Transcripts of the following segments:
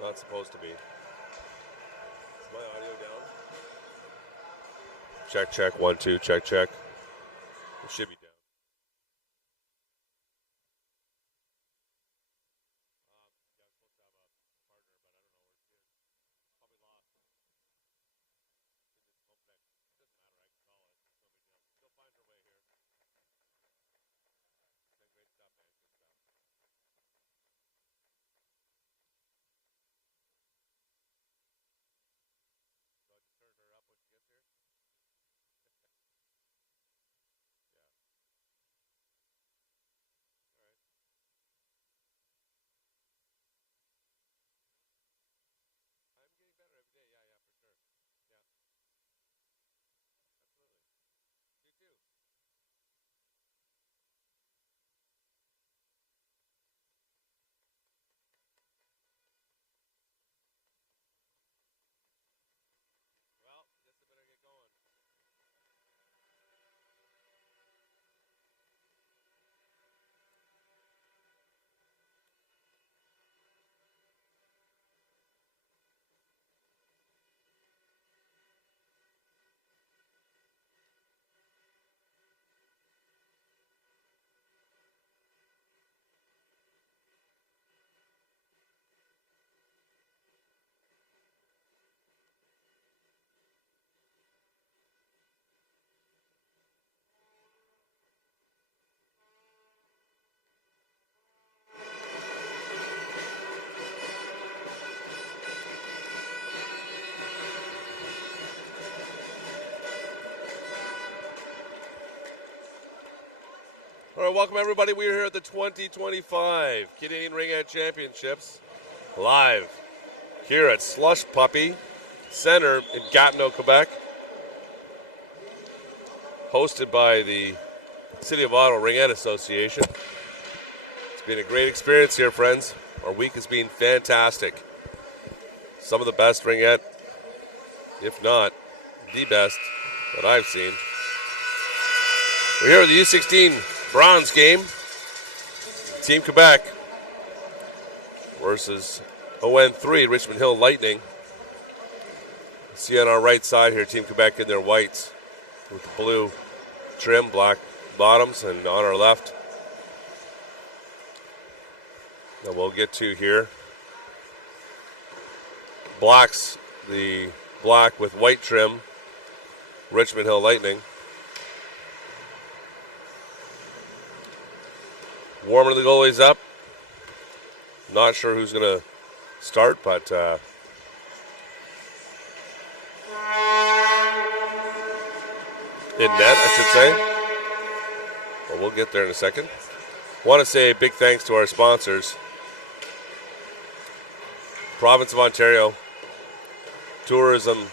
Not supposed to be. Is my audio down? Check, check, 1, 2, check, check. It should be down. All right, welcome everybody. We're here at the 2025 Canadian Ringette Championships, live here at Slush Puppie Centre in Gatineau, Quebec, hosted by the City of Ottawa Ringette Association. It's been a great experience here, friends. Our week has been fantastic. Some of the best ringette, if not the best, that I've seen. We're here at the U16 bronze game. Team Quebec versus ON3 Richmond Hill Lightning. See on our right side here, Team Quebec in their whites with the blue trim, black bottoms, and on our left that we'll get to here, blacks, the black with white trim, Richmond Hill Lightning. Warming the goalies up. Not sure who's going to start, but in net, I should say. Well, we'll get there in a second. Want to say a big thanks to our sponsors. Province of Ontario, Tourism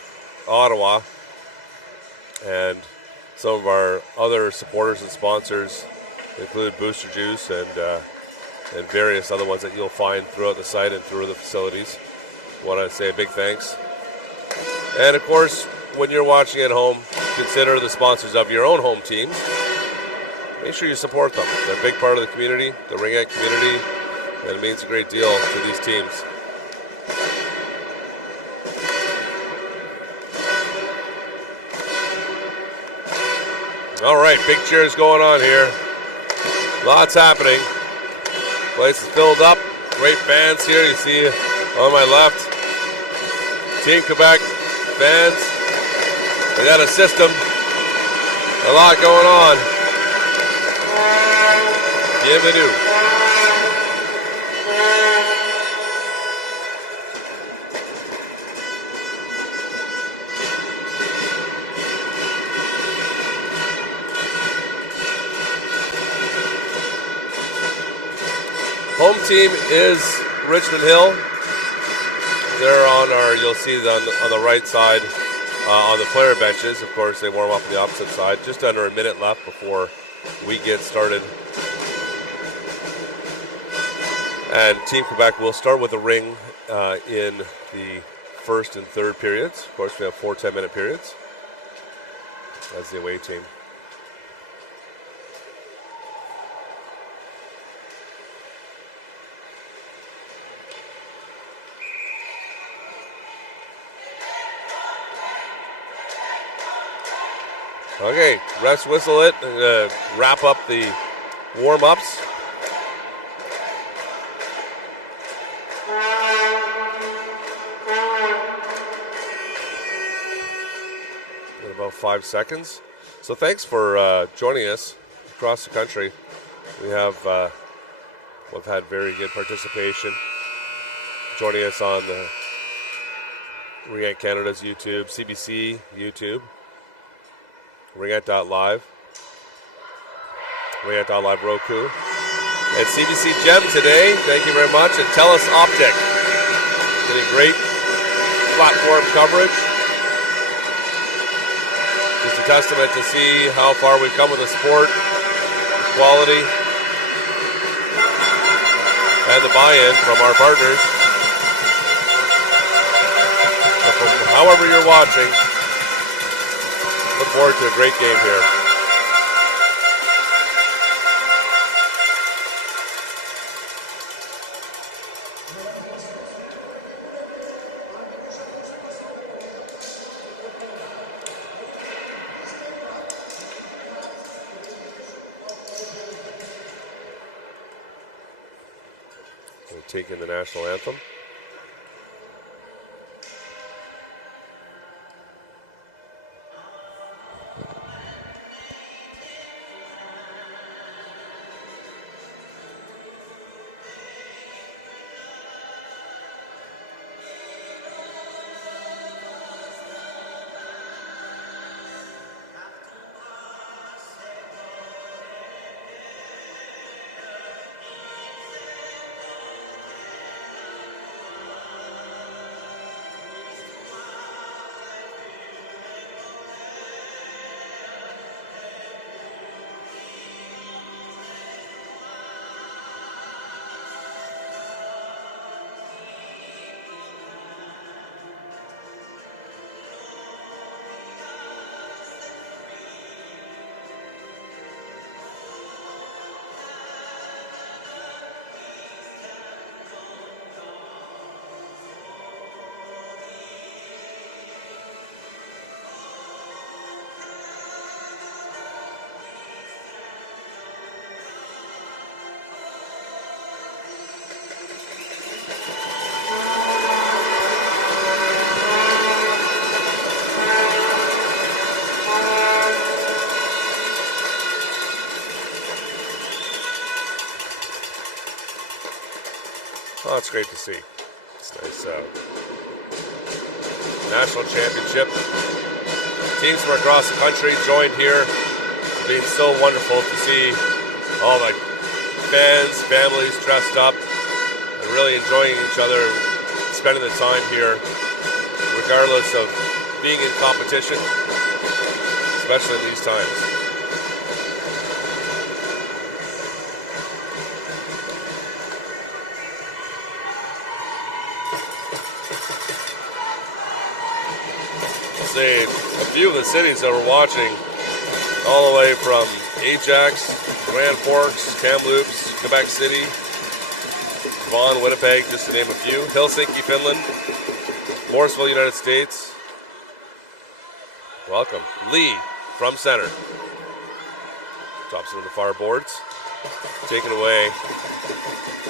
Ottawa, and some of our other supporters and sponsors include Booster Juice and various other ones that you'll find throughout the site and through the facilities. Want to say a big thanks. And of course, when you're watching at home, consider the sponsors of your own home teams. Make sure you support them. They're a big part of the community, the ringette community, and it means a great deal to these teams. All right, big cheers going on here. Lots happening. Place is filled up. Great fans here. You see on my left, Team Quebec fans. They got a system. A lot going on. Bienvenue. Home team is Richmond Hill. They're on our, you'll see on the right side on the player benches. Of course, they warm up on the opposite side. Just under a minute left before we get started. And Team Quebec will start with a ring in the first and third periods. Of course, we have 4 10-minute periods as the away team. Okay, refs whistle it and wrap up the warm-ups. In about 5 seconds. So thanks for joining us across the country. We've had very good participation. Joining us on the Ringette Canada's YouTube, CBC YouTube, Ringette.live, Ringette.live Roku, and CBC Gem today. Thank you very much. And TELUS Optic, getting great platform coverage. Just a testament to see how far we've come with the sport, quality, and the buy-in from our partners. So from however you're watching, look forward to a great game here. We'll take in the national anthem. Oh, it's great to see. It's nice. National championship. Teams from across the country joined here. It's been so wonderful to see all the fans, families dressed up and really enjoying each other and spending the time here, regardless of being in competition, especially in these times. A few of the cities that we're watching, all the way from Ajax, Grand Forks, Kamloops, Quebec City, Vaughan, Winnipeg, just to name a few, Helsinki, Finland, Morrisville, United States. Welcome. Lee from center. Drops into the far boards. Taken away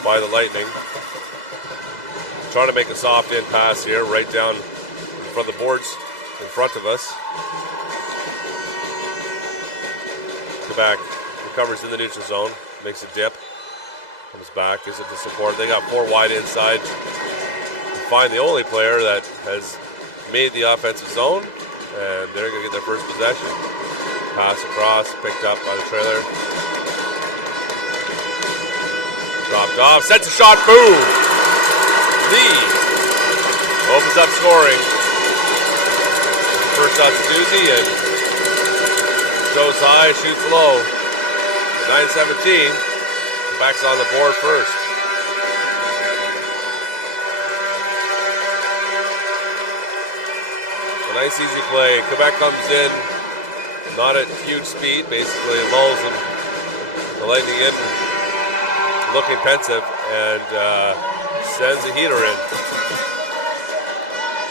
by the Lightning. Trying to make a soft in pass here, right down in front of the boards. In front of us. Quebec recovers in the neutral zone, makes a dip, comes back, gives it to support. They got 4 wide inside. Find the only player that has made the offensive zone, and they're going to get their first possession. Pass across, picked up by the trailer. Dropped off, sets a shot, boom! Lee opens up scoring. First shot's a doozy and goes high, shoots low. 9-17. Quebec's on the board first. A nice easy play. Quebec comes in, not at huge speed, basically lulls them. The Lightning in, looking pensive, and sends a heater in.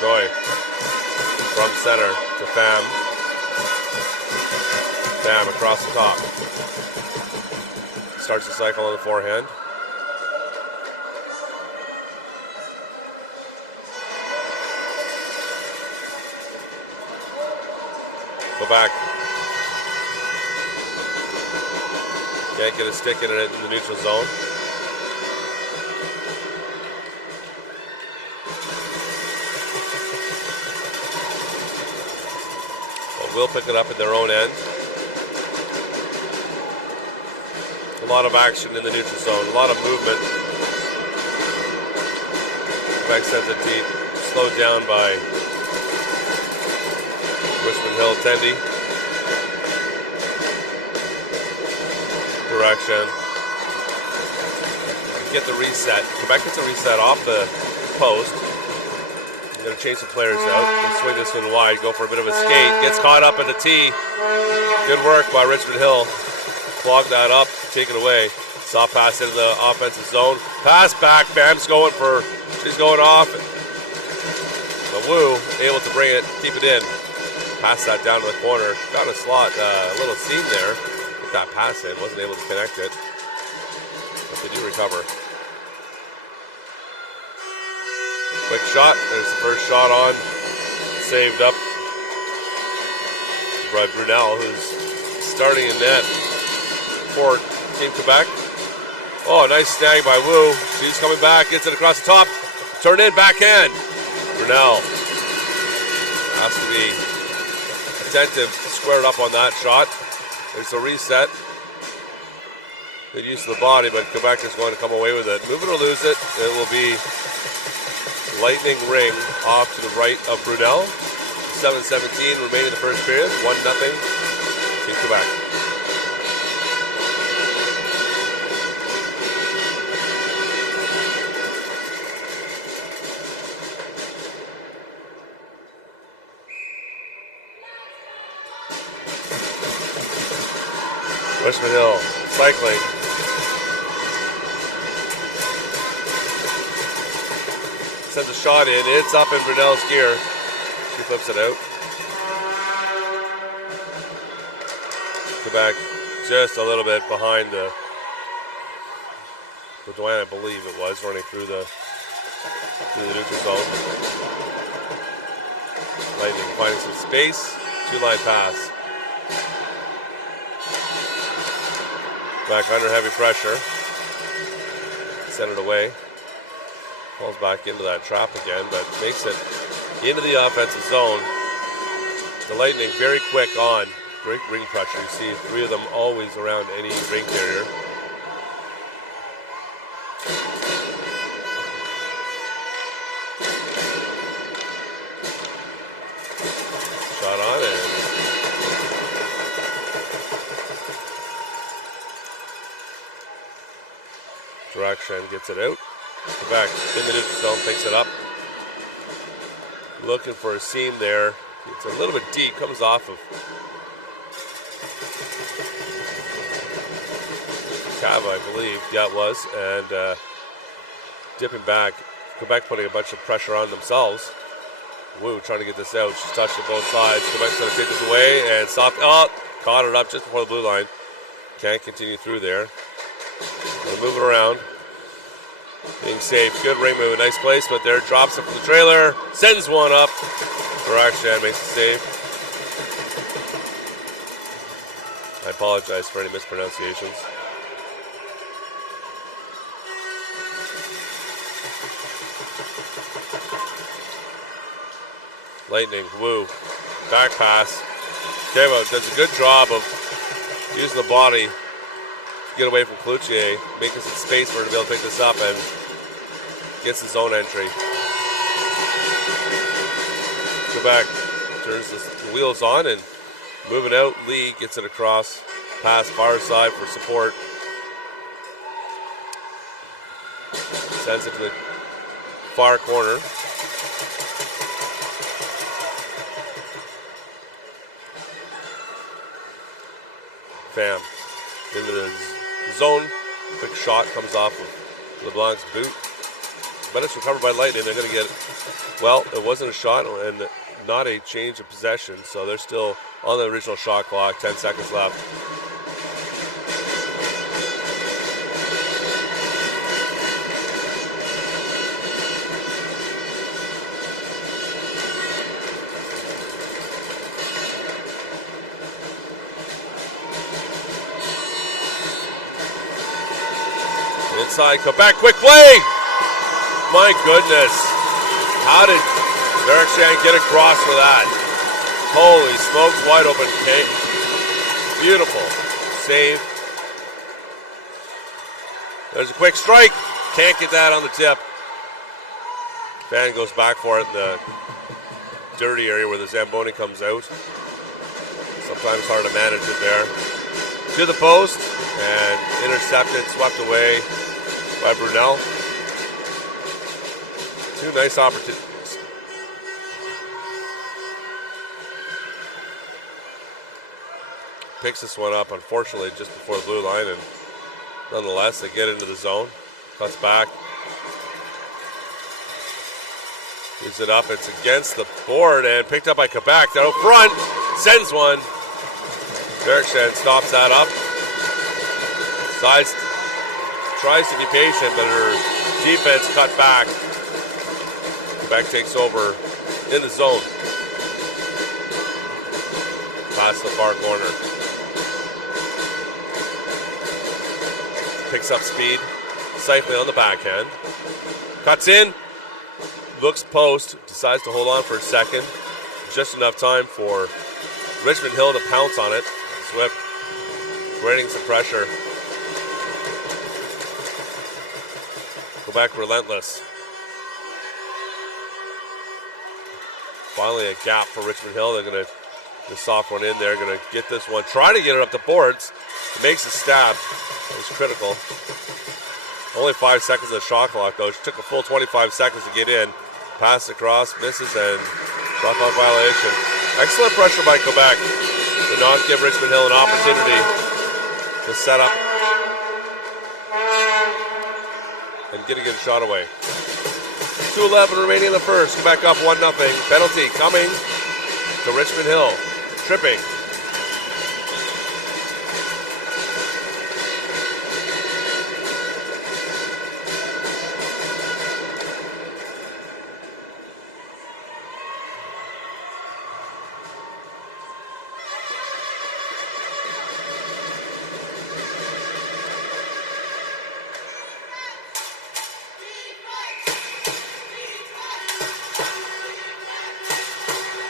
Joy. From center to Pham. Bam, across the top. Starts the cycle on the forehand. Go back. Can't get a stick in it in the neutral zone. But we'll pick it up at their own end. A lot of action in the neutral zone, a lot of movement. Quebec sends it deep, slowed down by Richmond Hill Tendy. Direction. Get the reset. Quebec gets a reset off the post. I'm going to change some players out. And swing this one wide, go for a bit of a skate. Gets caught up in the tee. Good work by Richmond Hill. Clog that up, take it away. Soft pass into the offensive zone. Pass back, Bam's going for, she's going off. The Wu able to bring it, keep it in. Pass that down to the corner. Got a slot, a little seam there. Put that pass in, wasn't able to connect it. But they do recover. Quick shot, there's the first shot on. Saved up by Brunel, who's starting in net for Team Quebec. Oh, nice snag by Wu. She's coming back, gets it across the top. Turn in, backhand. Brunel has to be attentive, squared up on that shot. There's a reset. Good use of the body, but Quebec is going to come away with it. Move it or lose it. It will be lightning ring off to the right of Brunel. 7:17 remaining in the first period. 1-0 Team Quebec. Richmond Hill cycling. Sends a shot in. It's up in Brunel's gear. She flips it out. Quebec just a little bit behind the Dwayne, I believe it was, running through the neutral zone. Lightning finding some space. Two-line pass. Back under heavy pressure. Send it away. Falls back into that trap again, but makes it into the offensive zone. The Lightning very quick on. Great ring pressure. You see three of them always around any ring carrier. Shot on and direction gets it out. Quebec in the neutral zone, picks it up. Looking for a seam there. It's a little bit deep, comes off of Cava, I believe. Yeah, it was. And dipping back. Quebec putting a bunch of pressure on themselves. Wu trying to get this out. She's touched it both sides. Quebec's going to take this away and soft. Oh, caught it up just before the blue line. Can't continue through there. Gonna move it around. Being safe. Good ring move. Nice placement there. Drops it from the trailer. Sends one up. Direction makes the save. I apologize for any mispronunciations. Lightning. Wu. Back pass. Devo does a good job of using the body to get away from Cloutier, making some space for her to be able to pick this up, and gets his own entry. Quebec turns the wheels on and moving out. Lee gets it across, pass far side for support. Sends it to the far corner. Bam. Into the zone. Quick shot comes off of LeBlanc's boot. But it's recovered by Lightning. They're going to get, well, it wasn't a shot and not a change of possession, so they're still on the original shot clock. 10 seconds left. Inside Quebec, quick play! My goodness. How did Bergstrand get across for that? Holy smokes, wide open. Beautiful save. There's a quick strike. Can't get that on the tip. Fan goes back for it in the dirty area where the Zamboni comes out. Sometimes hard to manage it there. To the post and intercepted, swept away by Brunel. Two nice opportunities. Picks this one up, unfortunately, just before the blue line, and nonetheless, they get into the zone. Cuts back. Gives it up. It's against the board and picked up by Quebec. They're out front. Sends one. Bergstrand stops that up. Tries to be patient, but her defense cut back. Quebec takes over in the zone. Past the far corner. Picks up speed. Safely on the backhand. Cuts in. Looks post. Decides to hold on for a second. Just enough time for Richmond Hill to pounce on it. Swift creating some pressure. Quebec relentless. Finally a gap for Richmond Hill. They're going to the soft one in there. Going to get this one. Trying to get it up the boards. It makes a stab. It was critical. Only 5 seconds of the shot clock though. It took a full 25 seconds to get in. Pass across, misses, and shot clock violation. Excellent pressure by Quebec to not give Richmond Hill an opportunity to set up and get a good shot away. 2:11 remaining in the first. Quebec up 1-0. Penalty coming to Richmond Hill. Tripping.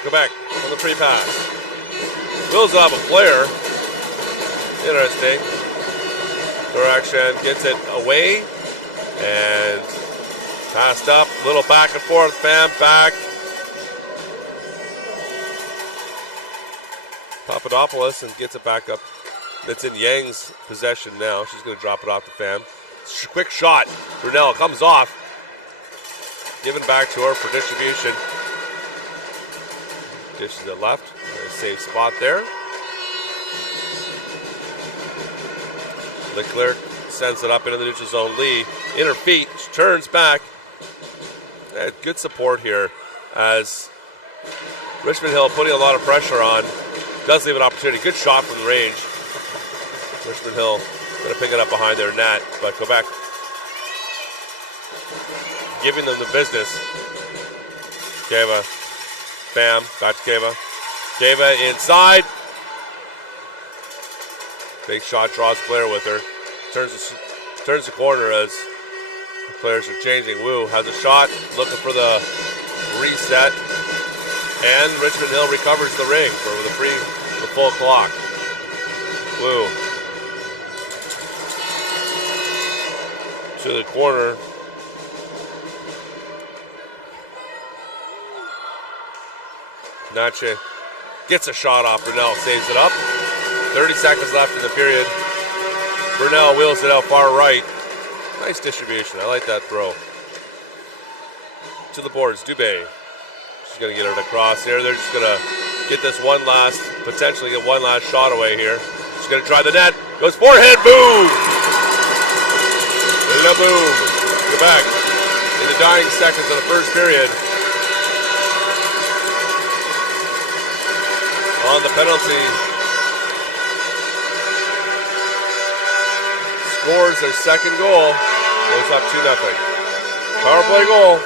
Quebec on the free pass. Bills have a player. Interesting. Direction gets it away and passed up. Little back and forth. Bam, back. Papadopoulos and gets it back up. It's in Yang's possession now. She's going to drop it off to Pham. Quick shot. Brunel comes off. Given back to her for distribution. Dishes it left. Very safe spot there. Leclerc sends it up into the neutral zone. Lee in her feet. She turns back. Good support here as Richmond Hill putting a lot of pressure on. Does leave an opportunity. Good shot from the range. Richmond Hill going to pick it up behind their net. But Quebec giving them the business. Keva. Bam, back to Keva. Keva inside. Big shot, draws the player with her. Turns the corner as the players are changing. Wu has a shot, looking for the reset. And Richmond Hill recovers the ring for the full clock. Wu to the corner. Nache gets a shot off. Brunel saves it up. 30 seconds left in the period. Brunel wheels it out far right. Nice distribution. I like that throw. To the boards. Dubé. She's going to get it across here. They're just going to get this potentially get one last shot away here. She's going to try the net. Goes forehand. Boom! La boom. Quebec in the dying seconds of the first period. on the penalty. Scores their second goal. Goes up 2-0. Power play goal.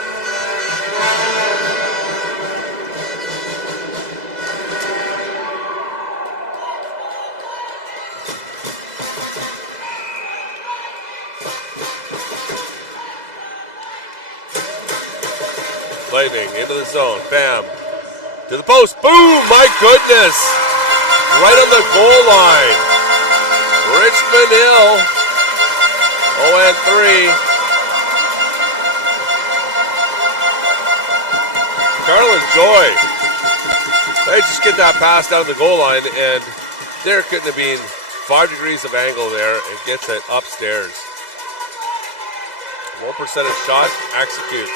Lightning into the zone. Bam. To the post. Boom! My goodness! Right on the goal line. Richmond Hill. 0-3. Carlin Joy. They just get that pass down the goal line, and there couldn't have been 5 degrees of angle there, and gets it upstairs. 1% shot, executes.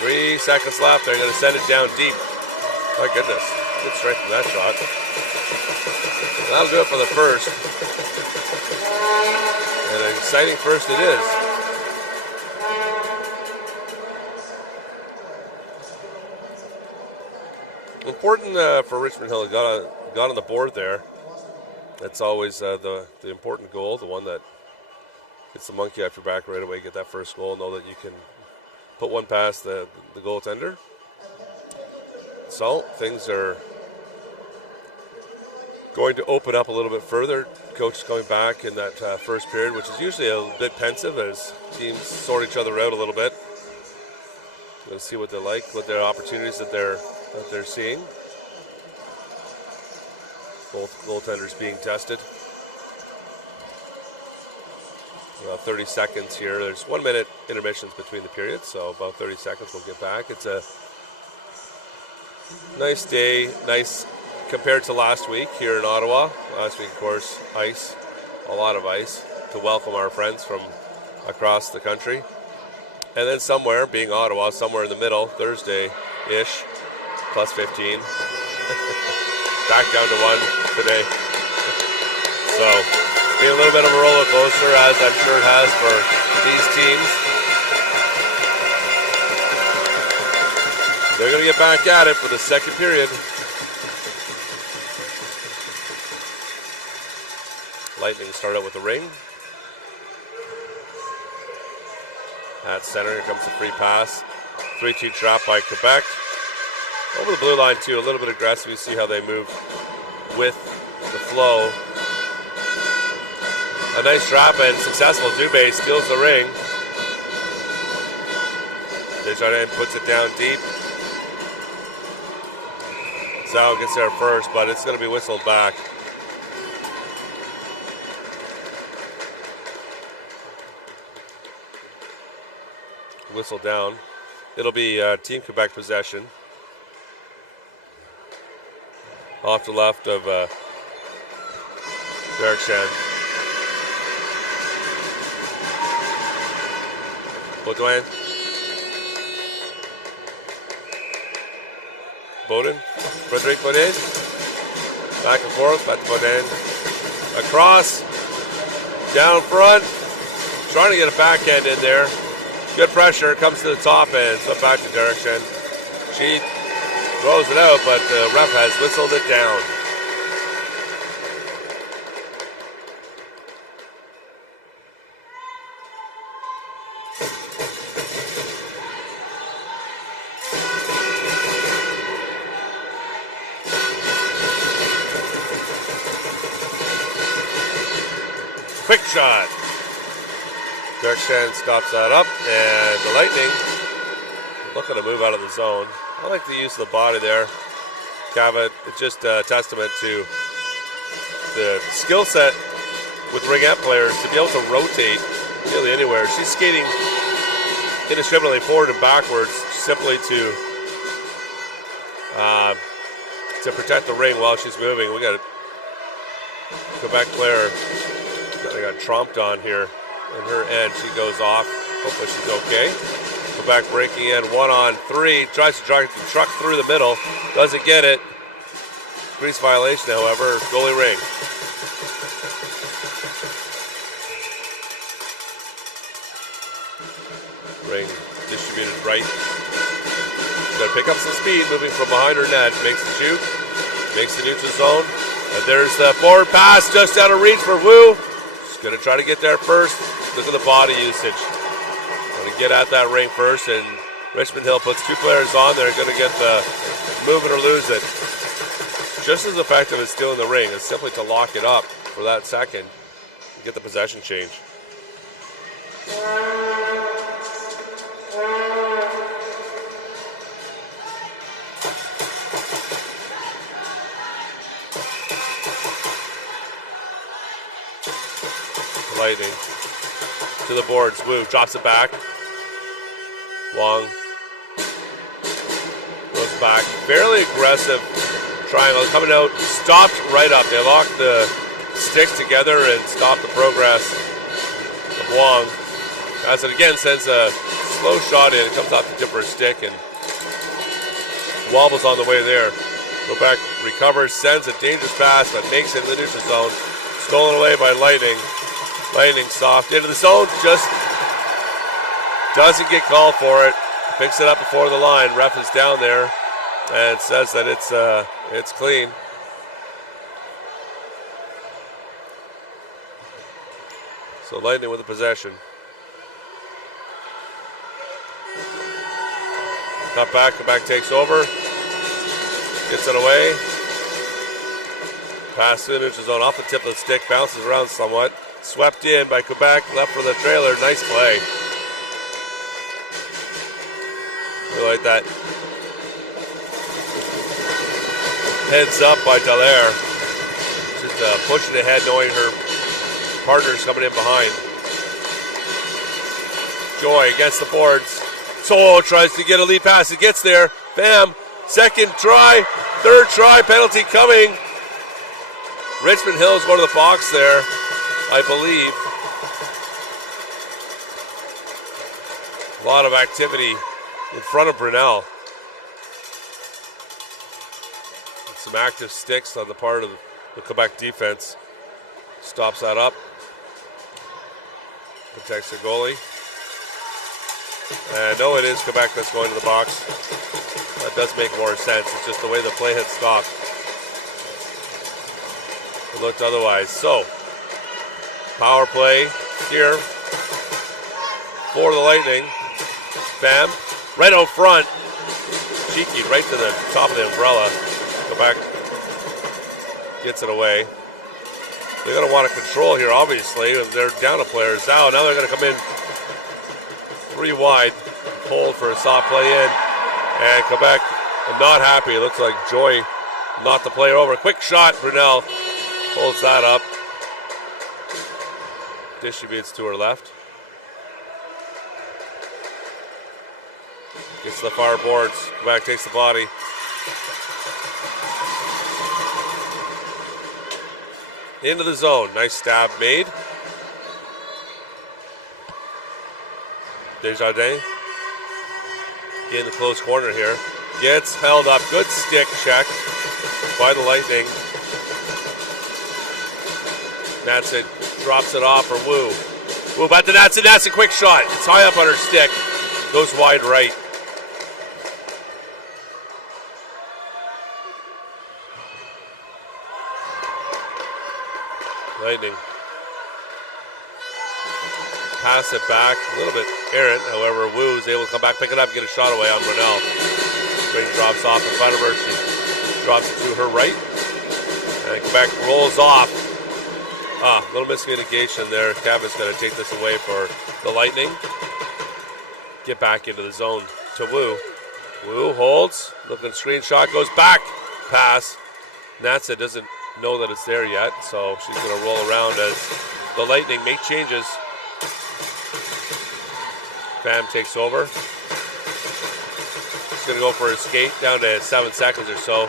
3 seconds left. They're going to send it down deep. My goodness. Good strength from that shot. That'll do it for the first. And an exciting first it is. Important for Richmond Hill. Got on the board there. That's always the important goal. The one that gets the monkey off your back right away. Get that first goal. Know that you can put one past the goaltender. So things are going to open up a little bit further. Coach is coming back in that first period, which is usually a bit pensive as teams sort each other out a little bit. Let's see what they like, what their opportunities that they're seeing. Both goaltenders being tested. 30 seconds here. There's 1 minute intermissions between the periods, so about 30 seconds we'll get back. It's a nice day, nice compared to last week here in Ottawa. Last week, of course, ice, a lot of ice to welcome our friends from across the country. And then somewhere, being Ottawa, somewhere in the middle, Thursday-ish, plus 15. Back down to 1 today. So, being a little bit of a roller coaster, as I'm sure it has for these teams. They're going to get back at it for the second period. Lightning start out with the ring. At center, here comes the free pass. 3-2 trap by Quebec. Over the blue line, too, a little bit aggressive. You see how they move with the flow. A nice drop and successful. Dubé steals the ring. Desjardins puts it down deep. Zhao gets there first, but it's going to be whistled back. Whistle down. It'll be Team Quebec possession. Off to the left of Derek Shan. Baudouin. Bowden. Frederic Baudin. Back and forth. Back to Baudin. Across. Down front. Trying to get a backhand in there. Good pressure. Comes to the top end. So back to Derek Shan. She throws it out, but the ref has whistled it down. Quick shot. Derek Shan stops that up, and the Lightning looking to move out of the zone. I like the use of the body there. Cavett, it's just a testament to the skill set with Ringette players to be able to rotate nearly anywhere. She's skating indiscriminately forward and backwards simply to protect the ring while she's moving. We got a Quebec player that got tromped on here in her end. She goes off. Hopefully she's okay. Quebec breaking in 1-on-3. Tries to drive the truck through the middle. Doesn't get it. Crease violation, however. Goalie ring. Ring distributed right. She's got to pick up some speed moving from behind her net. Makes the shoot. Makes the neutral zone. And there's the forward pass just out of reach for Wu. Just going to try to get there first. Look at the body usage. Going to get at that ring first. And Richmond Hill puts 2 players on. They're going to get the move it or lose it. Just as effective as stealing the ring is simply to lock it up for that second and get the possession change. Lightning to the boards. Wu drops it back. Wong goes back. Fairly aggressive triangle coming out. Stopped right up. They locked the sticks together and stopped the progress of Wong. As it again sends a slow shot in. It comes off the tip of her stick and wobbles on the way there. Go back, recovers, sends a dangerous pass, but makes it in the neutral zone. Stolen away by Lightning. Lightning soft into the zone, just doesn't get called for it. Picks it up before the line. Ref is down there and says that it's clean. So Lightning with the possession. Cut back, Quebec takes over. Gets it away. Pass to the neutral zone off the tip of the stick, bounces around somewhat. Swept in by Quebec, left for the trailer. Nice play. We like that. Heads up by Dallaire. Just pushing ahead, knowing her partner's coming in behind. Joy against the boards. Solo tries to get a lead pass. It gets there. Bam. Second try. Third try. Penalty coming. Richmond Hill's going to the box there, I believe. A lot of activity in front of Brunel. And some active sticks on the part of the Quebec defense. Stops that up. Protects the goalie. And no, it is Quebec that's going to the box. That does make more sense. It's just the way the play had stopped. It looked otherwise. So, power play here for the Lightning. Bam. Right out front. Cheeky right to the top of the umbrella. Quebec gets it away. They're going to want to control here, obviously. They're down to players now. Now they're going to come in 3 wide. Hold for a soft play in. And Quebec not happy. It looks like Joy knocked the player over. Quick shot. Brunel holds that up. Distributes to her left. Gets to the far boards. Quebec takes the body. Into the zone. Nice stab made. Desjardins in the close corner here. Gets held up. Good stick check by the Lightning. Nansen drops it off for Wu. Wu back to Nansen. Nansen, quick shot. It's high up on her stick. Goes wide right. Lightning. Pass it back. A little bit errant. However, Wu is able to come back, pick it up, get a shot away on Brunel. Ring drops off in front of her. She drops it to her right. And Quebec rolls off. A little miscommunication there. Kevin's going to take this away for the Lightning. Get back into the zone to Wu. Wu holds. Looking screenshot. Goes back. Pass. Natsa doesn't know that it's there yet, so she's going to roll around as the Lightning make changes. Bam takes over. She's going to go for a skate down to 7 seconds or so.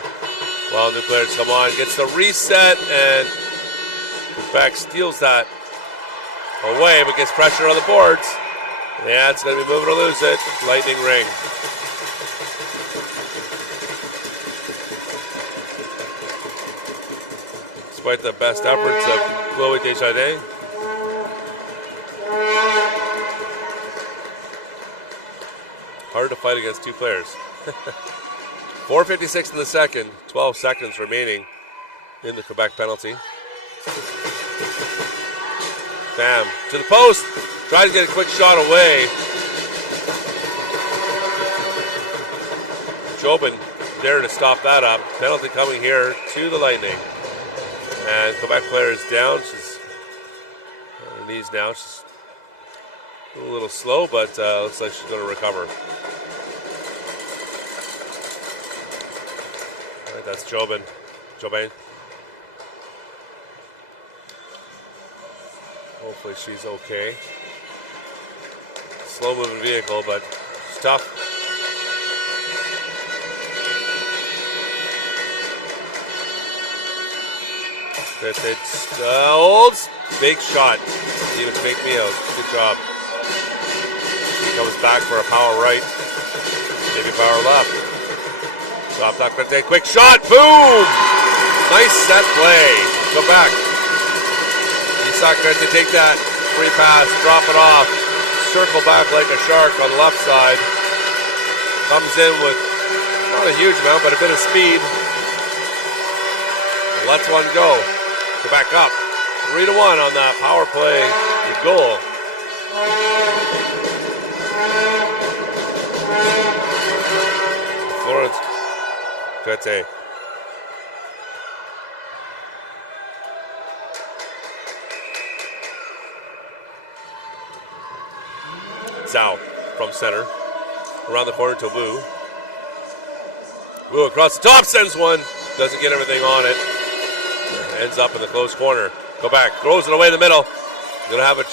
While new players come on. Gets the reset, and Quebec steals that away, but gets pressure on the boards. Yeah, it's going to be moving or lose it. Lightning ring. Despite the best efforts of Chloe Desjardins. Hard to fight against 2 players. 4:56 in the second, 12 seconds remaining in the Quebec penalty. Bam, to the post, tries to get a quick shot away. Jobin there to stop that up. Penalty coming here to the Lightning. And Quebec player is down. She's on her knees now. She's a little slow, but looks like she's going to recover. All right, that's Jobin. Hopefully she's okay. Slow moving vehicle, but it's tough. Holds. Big shot. Even fake me out. Good job. He comes back for a power right. Maybe power left. Stop that. Quick shot. Boom! Nice set play. Go back. To take that free pass, drop it off, circle back like a shark on the left side. Comes in with not a huge amount, but a bit of speed. Lets one go. Go back up. 3-1 on that power play goal. Florence Cote. Zhao from center. Around the corner to Wu. Wu across the top, sends one. Doesn't get everything on it. Ends up in the close corner. Go back. Throws it away in the middle. Gonna have a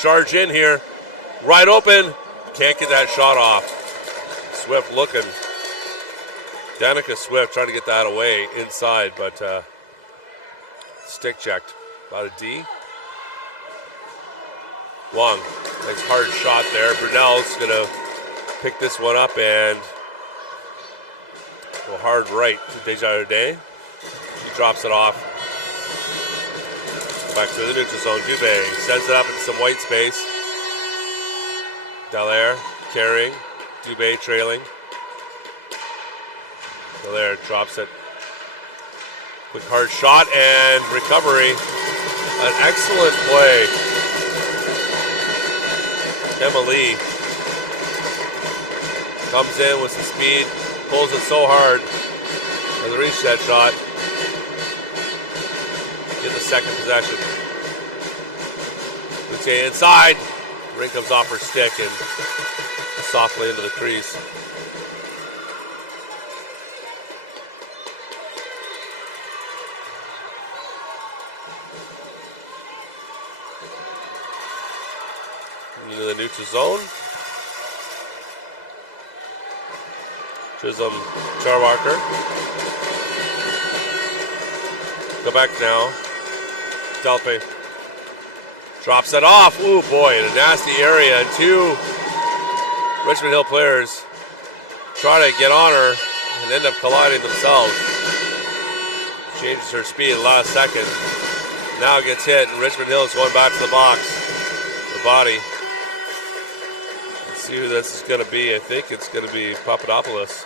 charge in here. Right open. Can't get that shot off. Swift looking. Danica Swift trying to get that away inside, but stick checked. About a D. Wong, nice hard shot there. Brunel's going to pick this one up and go hard right to Desjardins. He drops it off. Back to the neutral zone. Dubé sends it up into some white space. Dallaire carrying. Dubé trailing. Dallaire drops it. Quick hard shot and recovery. An excellent play. Emily comes in with some speed, pulls it so hard, doesn't reach that shot. Get the second possession. Luce inside, ring comes off her stick and softly into the crease. Into the neutral zone. Chisholm, Charwalker. Go back now. Delpe drops it off. Ooh, boy, in a nasty area. Two Richmond Hill players try to get on her and end up colliding themselves. Changes her speed last second. Now gets hit, and Richmond Hill is going back to the box. The body. See who this is going to be. I think it's going to be Papadopoulos.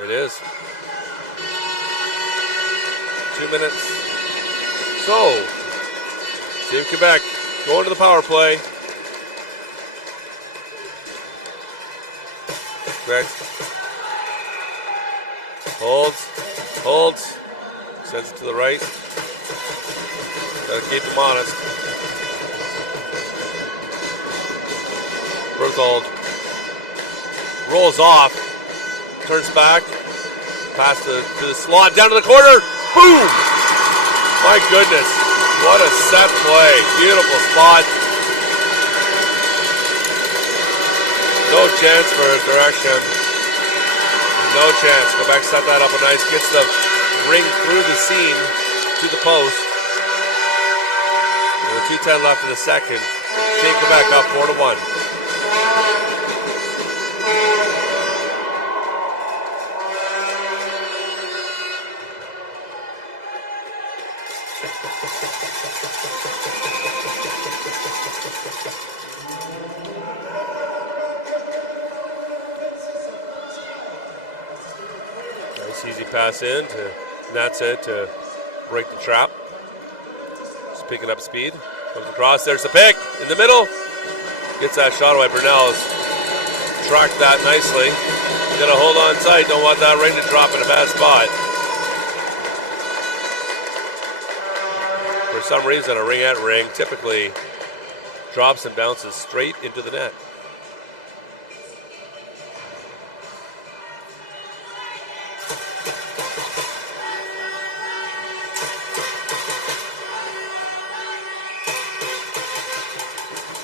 It is. 2 minutes. So, Team Quebec going to the power play. Quebec holds, sends it to the right. Gotta keep them honest. Berthold rolls off, turns back, pass to the slot, down to the corner, boom! My goodness, what a set play, beautiful spot. No chance for a direction, no chance. Go back, set that up a nice, gets the ring through the seam to the post. With 2:10 left in the second, Team Quebec up 4-1. Nice easy pass in to Natsa to break the trap. Just picking up speed. Comes across, there's the pick in the middle. Gets that shot away. Brunel's tracked that nicely. Got to hold on tight, don't want that ring to drop in a bad spot. For some reason, a ringette ring typically drops and bounces straight into the net.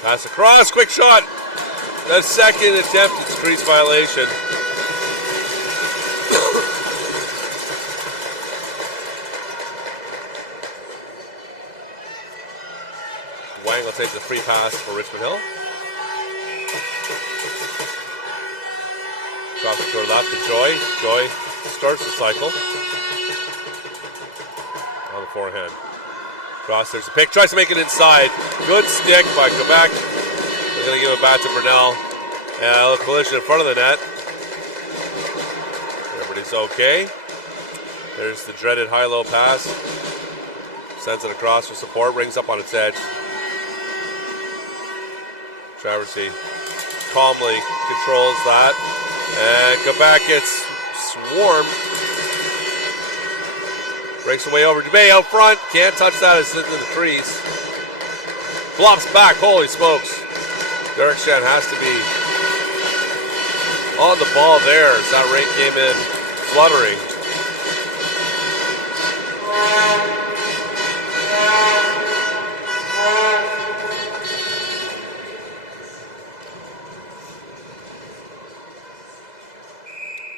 Pass across, quick shot. The second attempt, it's a crease violation. Wang will take the free pass for Richmond Hill. Drops it to her left to Joy. Joy starts the cycle. On the forehand. Cross, there's a pick, tries to make it inside. Good stick by Quebec. They're going to give it back to Brunel. And a little collision in front of the net. Everybody's okay. There's the dreaded high-low pass. Sends it across for support, rings up on its edge. Traversy calmly controls that. And Quebec gets swarmed. Breaks away over Dubé out front. Can't touch that as it's into the crease. Bluffs back. Holy smokes. Derek Shan has to be on the ball there as that ring came in fluttering.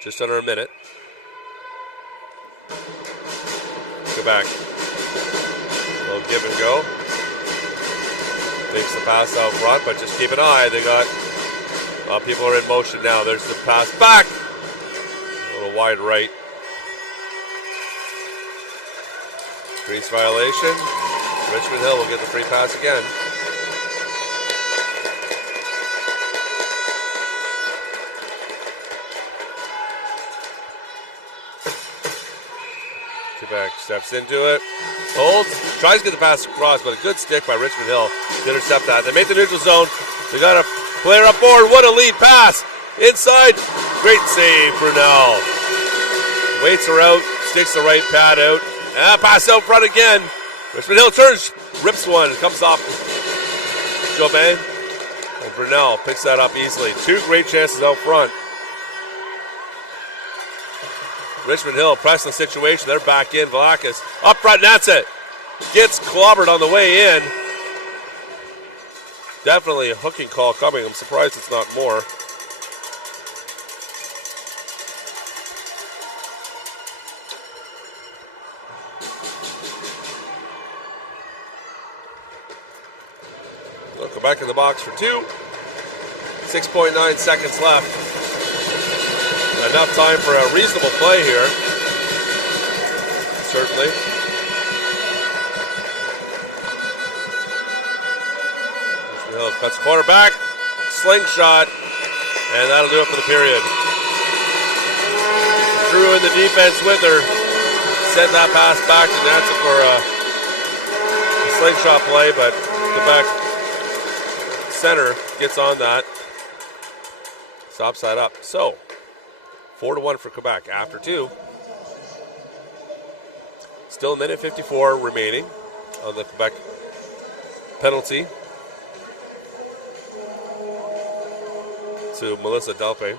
Just under a minute. Quebec. A little give and go. Takes the pass out front, but just keep an eye. They got people are in motion now. There's the pass back. A little wide right. Crease violation. Richmond Hill will get the free pass again. Quebec steps into it. Holds. Tries to get the pass across, but a good stick by Richmond Hill to intercept that. They make the neutral zone. They got a player up forward. What a lead pass. Inside. Great save, Brunel. Waits her out. Sticks the right pad out. And pass out front again. Richmond Hill turns. Rips one. Comes off Jobin. And Brunel picks that up easily. Two great chances out front. Richmond Hill pressing the situation. They're back in. Velakis up front. That's it. Gets clobbered on the way in. Definitely a hooking call coming. I'm surprised it's not more. Look, go back in the box for two. 6.9 seconds left. Enough time for a reasonable play here. Certainly. Richmond Hill cuts the corner back. Slingshot. And that'll do it for the period. Drew in the defense with her. Sent that pass back to Natsa for a slingshot play, but Quebec center gets on that. Stops that up. So, 4-1 for Quebec after two. Still a minute 54 remaining on the Quebec penalty to Melissa Delpe.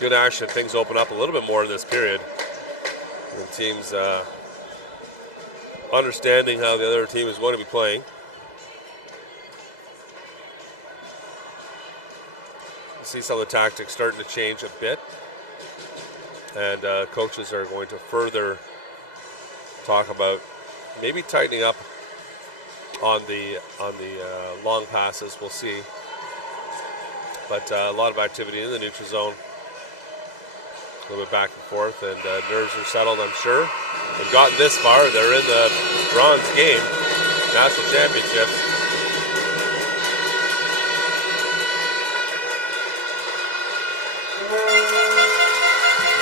Good action. Things open up a little bit more in this period. The team's understanding how the other team is going to be playing. You see some of the tactics starting to change a bit. And coaches are going to further talk about maybe tightening up on the long passes. We'll see. But a lot of activity in the neutral zone. A little bit back and forth, and nerves are settled, I'm sure. have gotten this far. They're in the bronze game, national championships.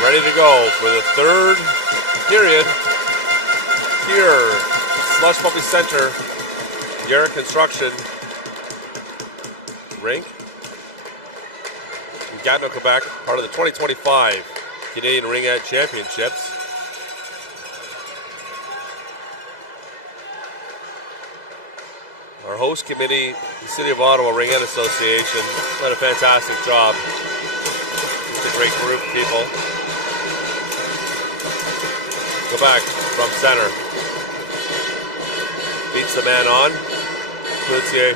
Ready to go for the third period here, Slush Puppie Center, Garrett Construction Rink in Gatineau, Quebec, part of the 2025 Canadian Ringette Championships. Our host committee, the City of Ottawa Ringette Association, done a fantastic job. Just a great group of people. Quebec from center. Beats the man on. Cloutier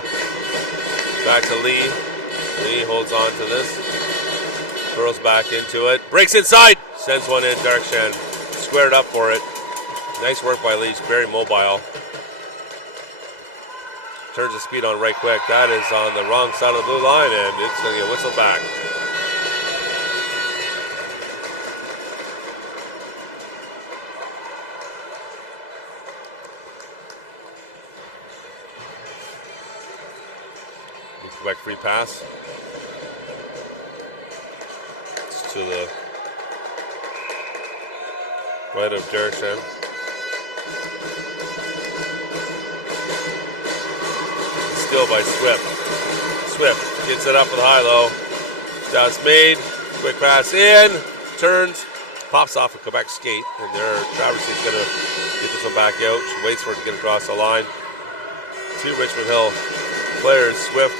back to Lee. Lee holds on to this. Throws back into it. Breaks inside. Sends one in. Darkshan squared up for it. Nice work by Lee. He's very mobile. Turns the speed on right quick. That is on the wrong side of the blue line, and it's going to get whistled back. Quebec free pass. It's to the right of Darkshan. Still by Swift. Swift gets it up with high-low. That's made. Quick pass in. Turns. Pops off a Quebec skate. And there, Traversy's going to get this one back out. She waits for it to get across the line. Two Richmond Hill players, Swift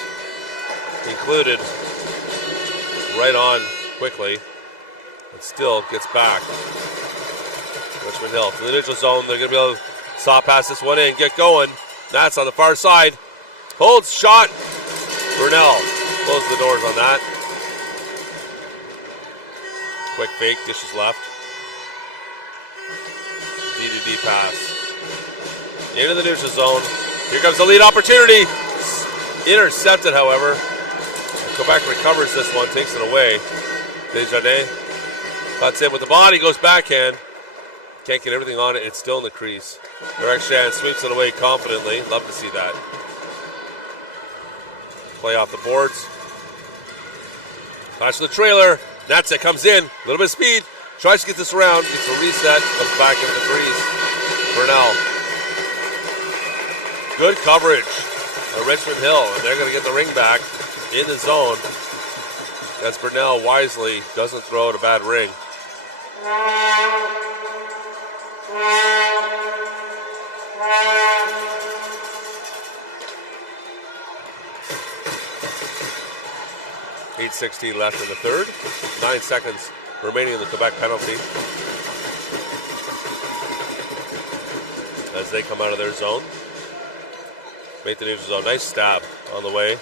included, right on quickly. And still gets back. Richmond Hill to the neutral zone. They're going to be able to saw pass this one in, get going. That's on the far side. Holds shot. Burnell closes the doors on that. Quick fake, dishes left. D-to-D pass. Into the neutral zone. Here comes the lead opportunity. Intercepted, however. Quebec recovers this one, takes it away. Desjardins cuts in with the body, goes backhand. Can't get everything on it, it's still in the crease. Darkshan sweeps it away confidently. Love to see that. Play off the boards. Pass to the trailer. That's it, comes in. A little bit of speed. Tries to get this around. Gets a reset. Comes back into the crease. Burnell. Good coverage of Richmond Hill. And they're going to get the ring back in the zone. As Burnell wisely doesn't throw out a bad ring. .8:16 left in the third. 9 seconds remaining in the Quebec penalty. As they come out of their zone. Make the neutral zone. Nice stab on the way.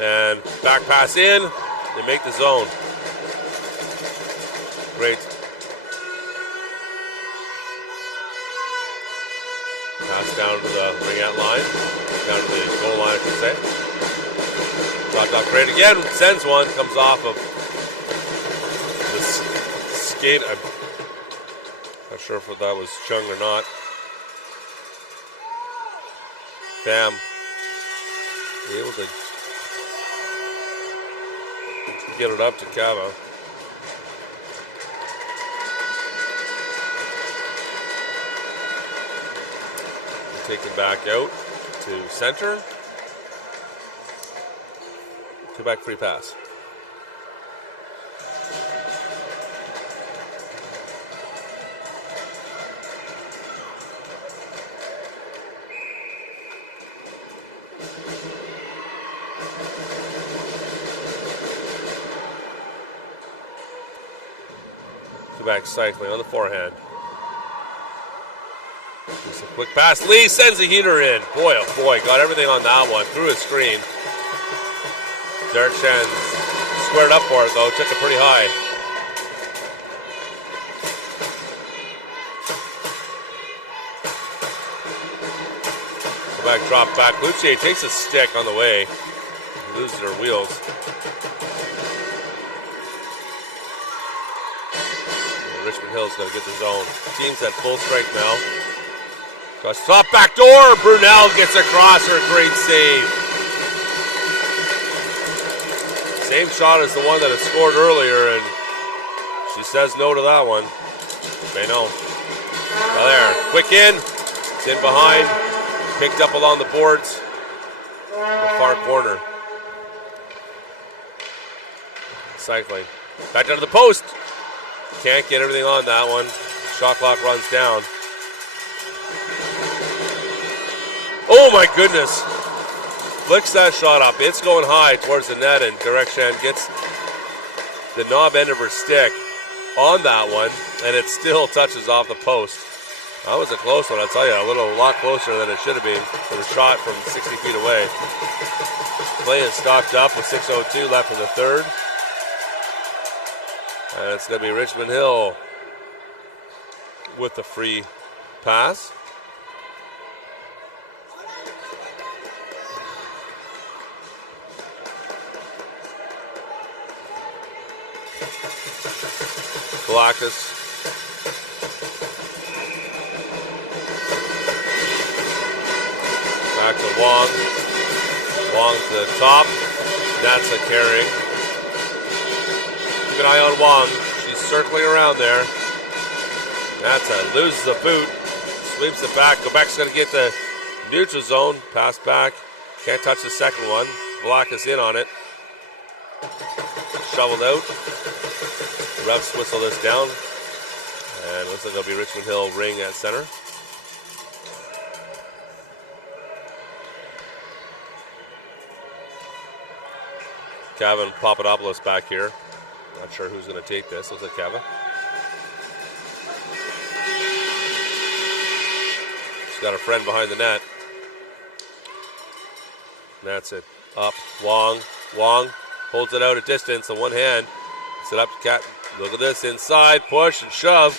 And back pass in. They make the zone. Great. Pass down to the ringette line. Down to the goal line, I should say. Dot great again. Sends one. Comes off of the skate. I'm not sure if that was Chung or not. Damn. Able to get it up to Cava. Taken back out to center. Quebec free pass. Quebec cycling on the forehand. Just a quick pass. Lee sends a heater in. Boy, oh boy, got everything on that one. Through his screen. Darkshan squared up for it, though. Took it pretty high. Quebec drop back. Cloutier takes a stick on the way. Loses her wheels. Richmond Hill's going to get the zone. Team's at full strength now. Across the top, back door. Brunel gets across her. Great save. Same shot as the one that had scored earlier, and she says no to that one. They know. Now there, quick in. It's in behind. Picked up along the boards. In the far corner. Cycling. Back down to the post. Can't get everything on that one. Shot clock runs down. Oh my goodness. Flicks that shot up. It's going high towards the net, and Direction gets the knob end of her stick on that one, and it still touches off the post. That was a close one, I'll tell you. A lot closer than it should have been for the shot from 60 feet away. Play is stopped up with 6:02 left in the third. And it's going to be Richmond Hill with the free pass. Blackus. Back to Wong. Wong to the top. That's a carrying. Keep an eye on Wong. She's circling around there. That's a loses the boot. Sweeps it back. Quebec's going to get the neutral zone. Pass back. Can't touch the second one. Blackus in on it. Shoveled out. Refs whistle this down. And looks like it'll be Richmond Hill ring at center. Kevin Papadopoulos back here. Not sure who's going to take this. Looks like Kevin. She's got a friend behind the net. That's it. Up. Wong. Wong holds it out at distance on one hand. Set up to Cat. Look at this. Inside. Push and shove.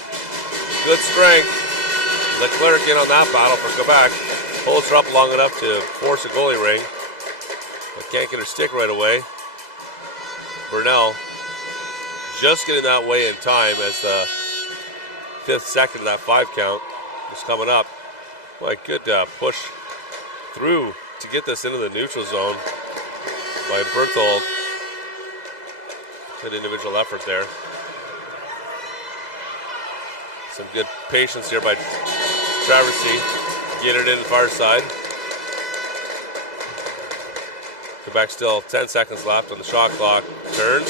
Good strength. Leclerc in on that battle for Quebec. Holds her up long enough to force a goalie ring. But can't get her stick right away. Burnell just getting that way in time as the 5th second of that 5 count is coming up. Boy, good push through to get this into the neutral zone by Berthold. Good individual effort there. Some good patience here by Traversy. Get it in the far side. Quebec still 10 seconds left on the shot clock. Turns.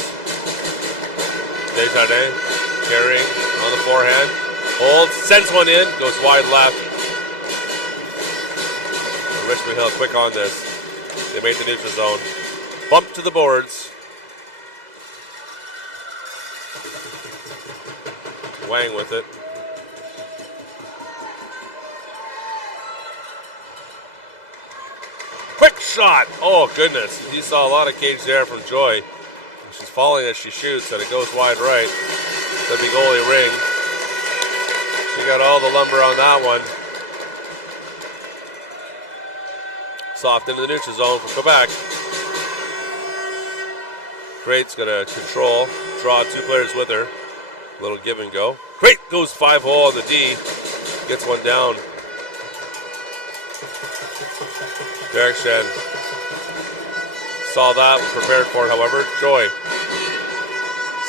Desjardins carrying on the forehand. Holds, sends one in, goes wide left. And Richmond Hill quick on this. They made the neutral zone. Bump to the boards. Wang with it. Quick shot! Oh goodness, you saw a lot of cage there from Joy. She's falling as she shoots, and it goes wide right. The big goalie ring. She got all the lumber on that one. Soft into the neutral zone for Quebec. Crate's gonna control, draw 2 players with her. Little give and go. Crate goes 5-hole on the D. Gets one down. Derek Shen saw that, was prepared for it, however. Joy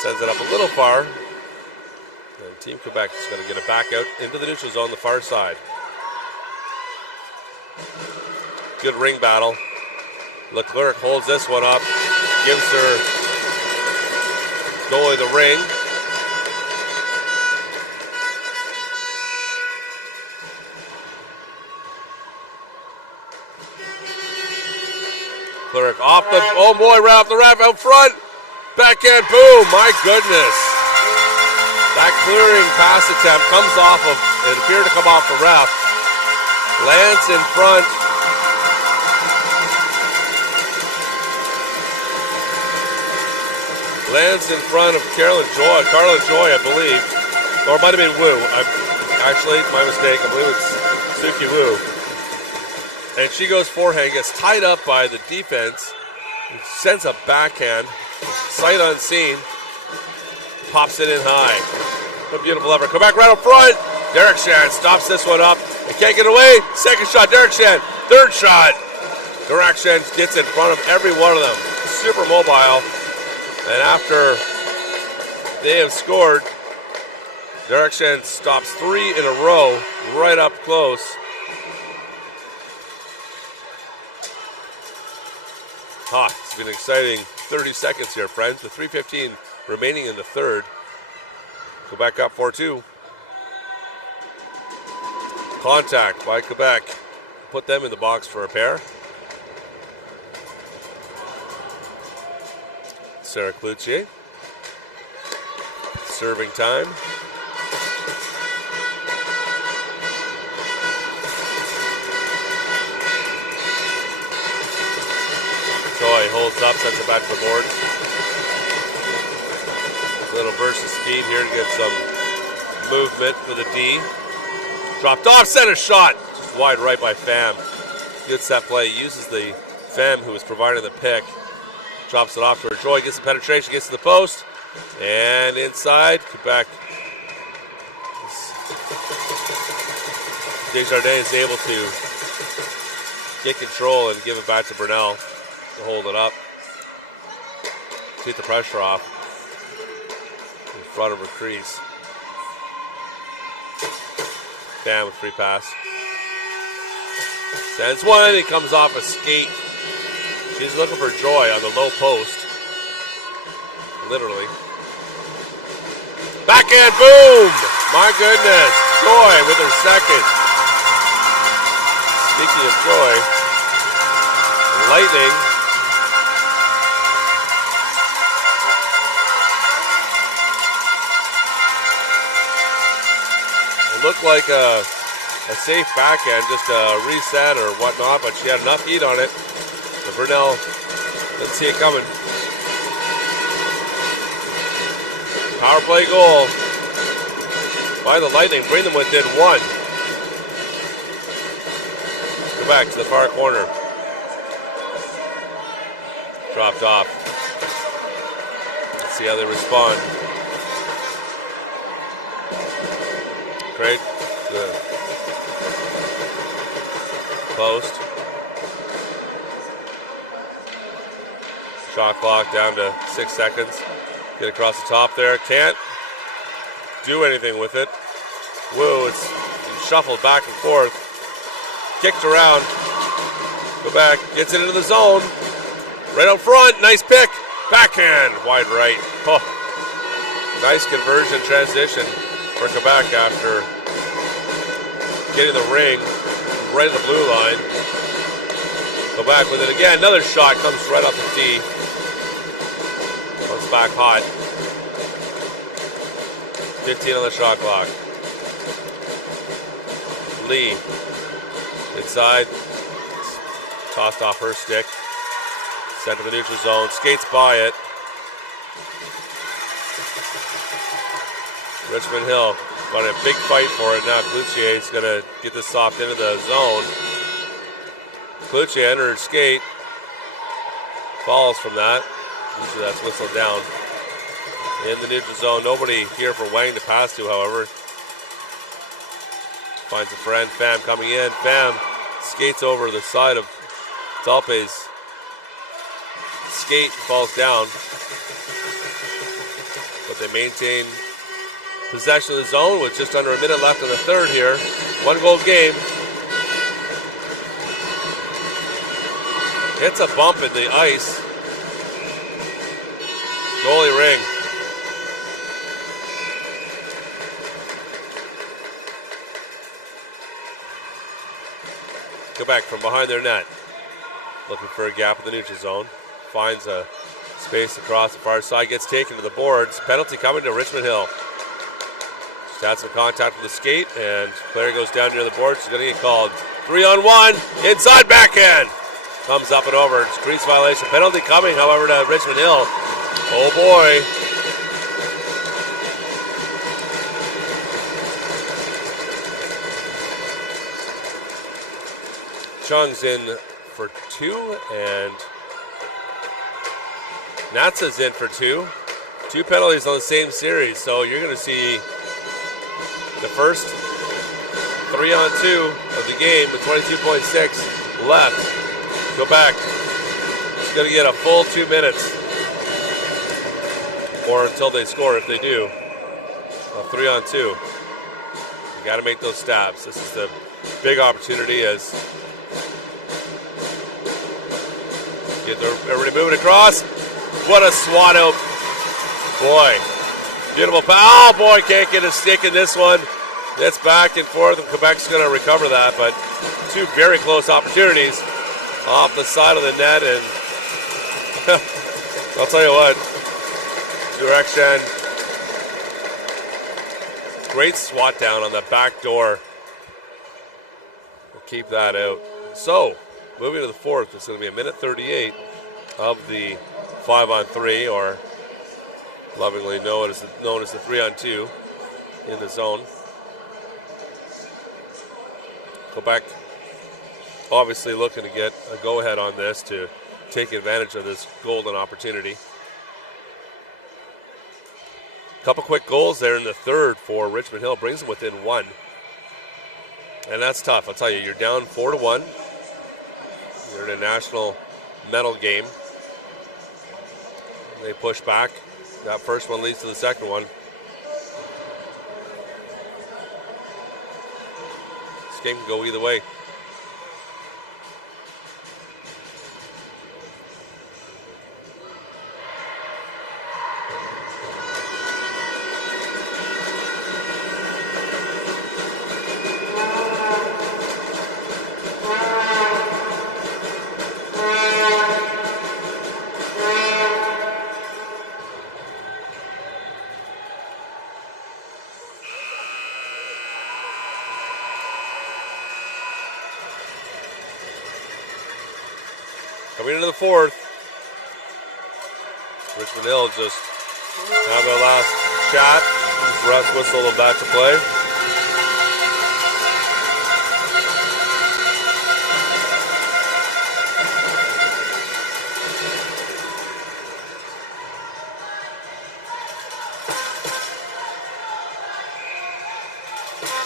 sends it up a little far. And Team Quebec is going to get it back out into the neutral zone, the far side. Good ring battle. Leclerc holds this one up. Gives her goalie the ring. Leclerc off the, oh boy, right off the ref, out front. Backhand, boom, my goodness. That clearing pass attempt comes off of, it appeared to come off the ref. Lands in front. Lands in front of Carla Joy, I believe. Or it might have been Wu. Actually, my mistake, I believe it's Suki Wu. And she goes forehand, gets tied up by the defense, sends a backhand, sight unseen, pops it in high. A beautiful effort. Come back right up front. Derek Shan stops this one up. He can't get away. Second shot, Derek Shan. Third shot. Derek Shan gets in front of every one of them. Super mobile. And after they have scored, Derek Shan stops 3 in a row right up close. It's been an exciting 30 seconds here, friends, with 3:15 remaining in the third. Quebec up 4-2. Contact by Quebec. Put them in the box for a pair. Sarah Cloutier. Serving time. Joy holds up, sends it back to the board. A little burst of speed here to get some movement for the D. Dropped off, center shot. Just wide right by Pham. Gets that play, uses the Pham who was providing the pick. Drops it off to her. Joy gets the penetration, gets to the post. And inside, Quebec. Desjardins is able to get control and give it back to Brunel to hold it up. Take the pressure off in front of her crease. Pham with free pass. Sends one, it comes off a skate. She's looking for Joy on the low post. Literally. Backhand, boom! My goodness, Joy with her second. Speaking of Joy, Lightning. It looked like a safe backhand, just a reset or whatnot, but she had enough heat on it. The Brunel, let's see it coming. Power play goal by the Lightning. Bring them within 1. Go back to the far corner. Dropped off. Let's see how they respond. Craig, the post. Shot clock down to 6 seconds. Get across the top there. Can't do anything with it. Woo, it's shuffled back and forth. Kicked around. Go back. Gets it into the zone. Right out front. Nice pick. Backhand. Wide right. Oh. Nice conversion transition for Quebec after getting the ring right at the blue line. Go back with it again. Another shot comes right off the tee. Comes back hot. 15 on the shot clock. Lee. Inside. Tossed off her stick. Sent to the neutral zone. Skates by it. Richmond Hill. Got a big fight for it now. Cloutier is going to get this soft into the zone. Cloutier under her skate. Falls from that. Usually that's whistled down. In the neutral zone. Nobody here for Wang to pass to, however. Finds a friend. Pham coming in. Pham skates over the side of Talpe's skate. Falls down. But they maintain possession of the zone with just under a minute left in the third here. 1 goal game. Hits a bump in the ice. Goalie ring. Quebec from behind their net. Looking for a gap in the neutral zone. Finds a space across the far side. Gets taken to the boards. Penalty coming to Richmond Hill. Just had some contact with the skate, and player goes down near the board. She's going to get called. 3-on-1. Inside backhand. Comes up and over. It's crease violation. Penalty coming, however, to Richmond Hill. Oh boy. Chung's in for 2, and Natsa's in for 2. 2 penalties on the same series, so you're going to see The first 3-on-2 of the game with 22.6 left. Quebec is going to get a full 2 minutes, or until they score if they do. A 3-on-2. You got to make those stabs. This is the big opportunity as everybody moving across. What a swat out. Boy, beautiful pass. Oh boy, can't get a stick in this one. It's back and forth, and Quebec's going to recover that, but two very close opportunities off the side of the net, and I'll tell you what, direction. Great swat down on the back door. We'll keep that out. So, moving to the fourth, it's going to be a minute 38 of the 5-on-3, or lovingly known as the 3-on-2 in the zone. Quebec obviously looking to get a go-ahead on this to take advantage of this golden opportunity. Couple quick goals there in the third for Richmond Hill, brings them within one. And that's tough, I'll tell you. You're down 4-1. You're in a national medal game. They push back. That first one leads to the second one. This game can go either way. Coming into the fourth, Richmond Hill just have their last shot. Rest whistle of back to play.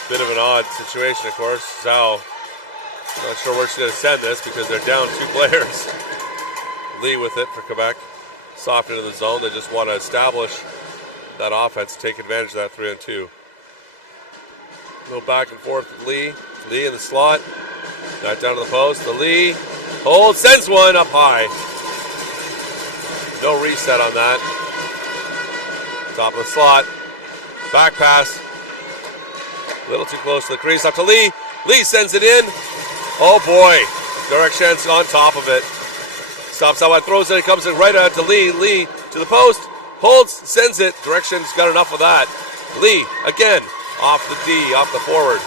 Bit of an odd situation, of course. Zhao, not sure where she's going to send this because they're down two players. Lee with it for Quebec. Soft into the zone. They just want to establish that offense, take advantage of that 3-on-2. Go back and forth with Lee. Lee in the slot. Back down to the post. The Lee holds, sends one up high. No reset on that. Top of the slot. Back pass. A little too close to the crease. Up to Lee. Lee sends it in. Oh boy. Derek Shen's on top of it. Stops out, throws it, it comes in right out to Lee. Lee to the post, holds, sends it. Direction's got enough of that. Lee, again, off the D, off the forward.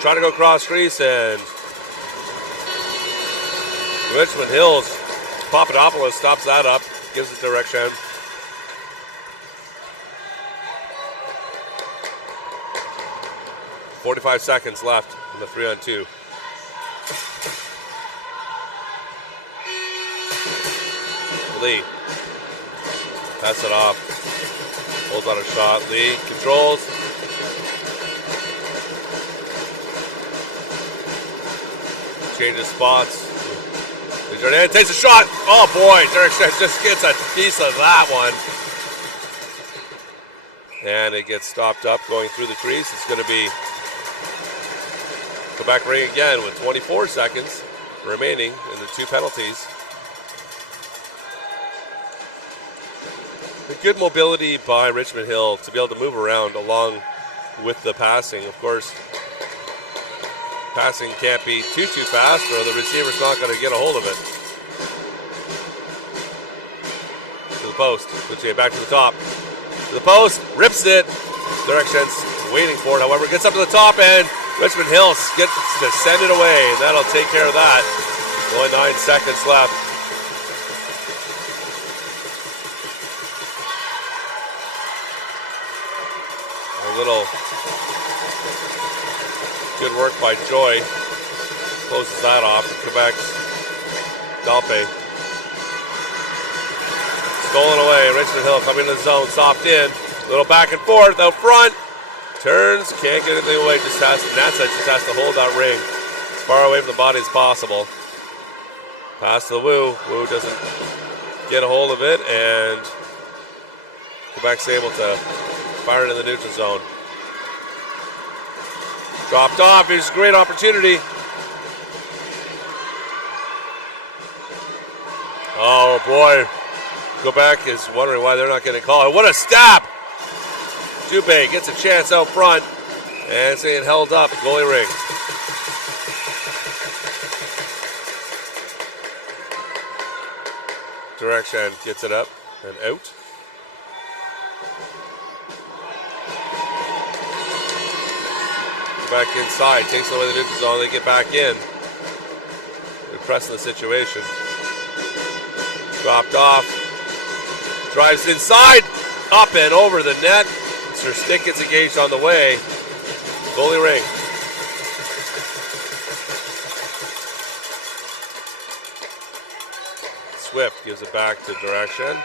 Trying to go cross crease, and Richmond Hills, Papadopoulos stops that up, gives it direction. .45 seconds left in the 3-on-2. Lee. Pass it off. Holds on a shot. Lee controls. Changes spots. Jordan takes a shot. Oh boy, Derek Shen just gets a piece of that one. And it gets stopped up going through the crease. It's going to be Quebec ring again with 24 seconds remaining in the two penalties. A good mobility by Richmond Hill to be able to move around along with the passing. Of course, passing can't be too fast or the receiver's not going to get a hold of it. To the post, puts it back to the top. To the post, rips it. Direction's waiting for it, however, gets up to the top and Richmond Hill gets to send it away, and that'll take care of that. Only 9 seconds left. A little good work by Joy. Closes that off. Quebec's Dalpe stolen away. Richmond Hill coming to the zone, soft in. Little back and forth, out front. Turns, can't get anything away. Just has to hold that ring as far away from the body as possible. Pass to the Wu. Wu doesn't get a hold of it, and Quebec's able to fire it in the neutral zone. Dropped off. Here's a great opportunity. Oh boy. Quebec is wondering why they're not getting called. What a stab! Dubé gets a chance out front, and it's getting held up at goalie ring. Direction gets it up and out. Back inside, takes away the neutral zone, they get back in. They're pressing the situation. Dropped off. Drives inside, up and over the net. Her stick gets engaged on the way. Goalie ring. Swift gives it back to Direction.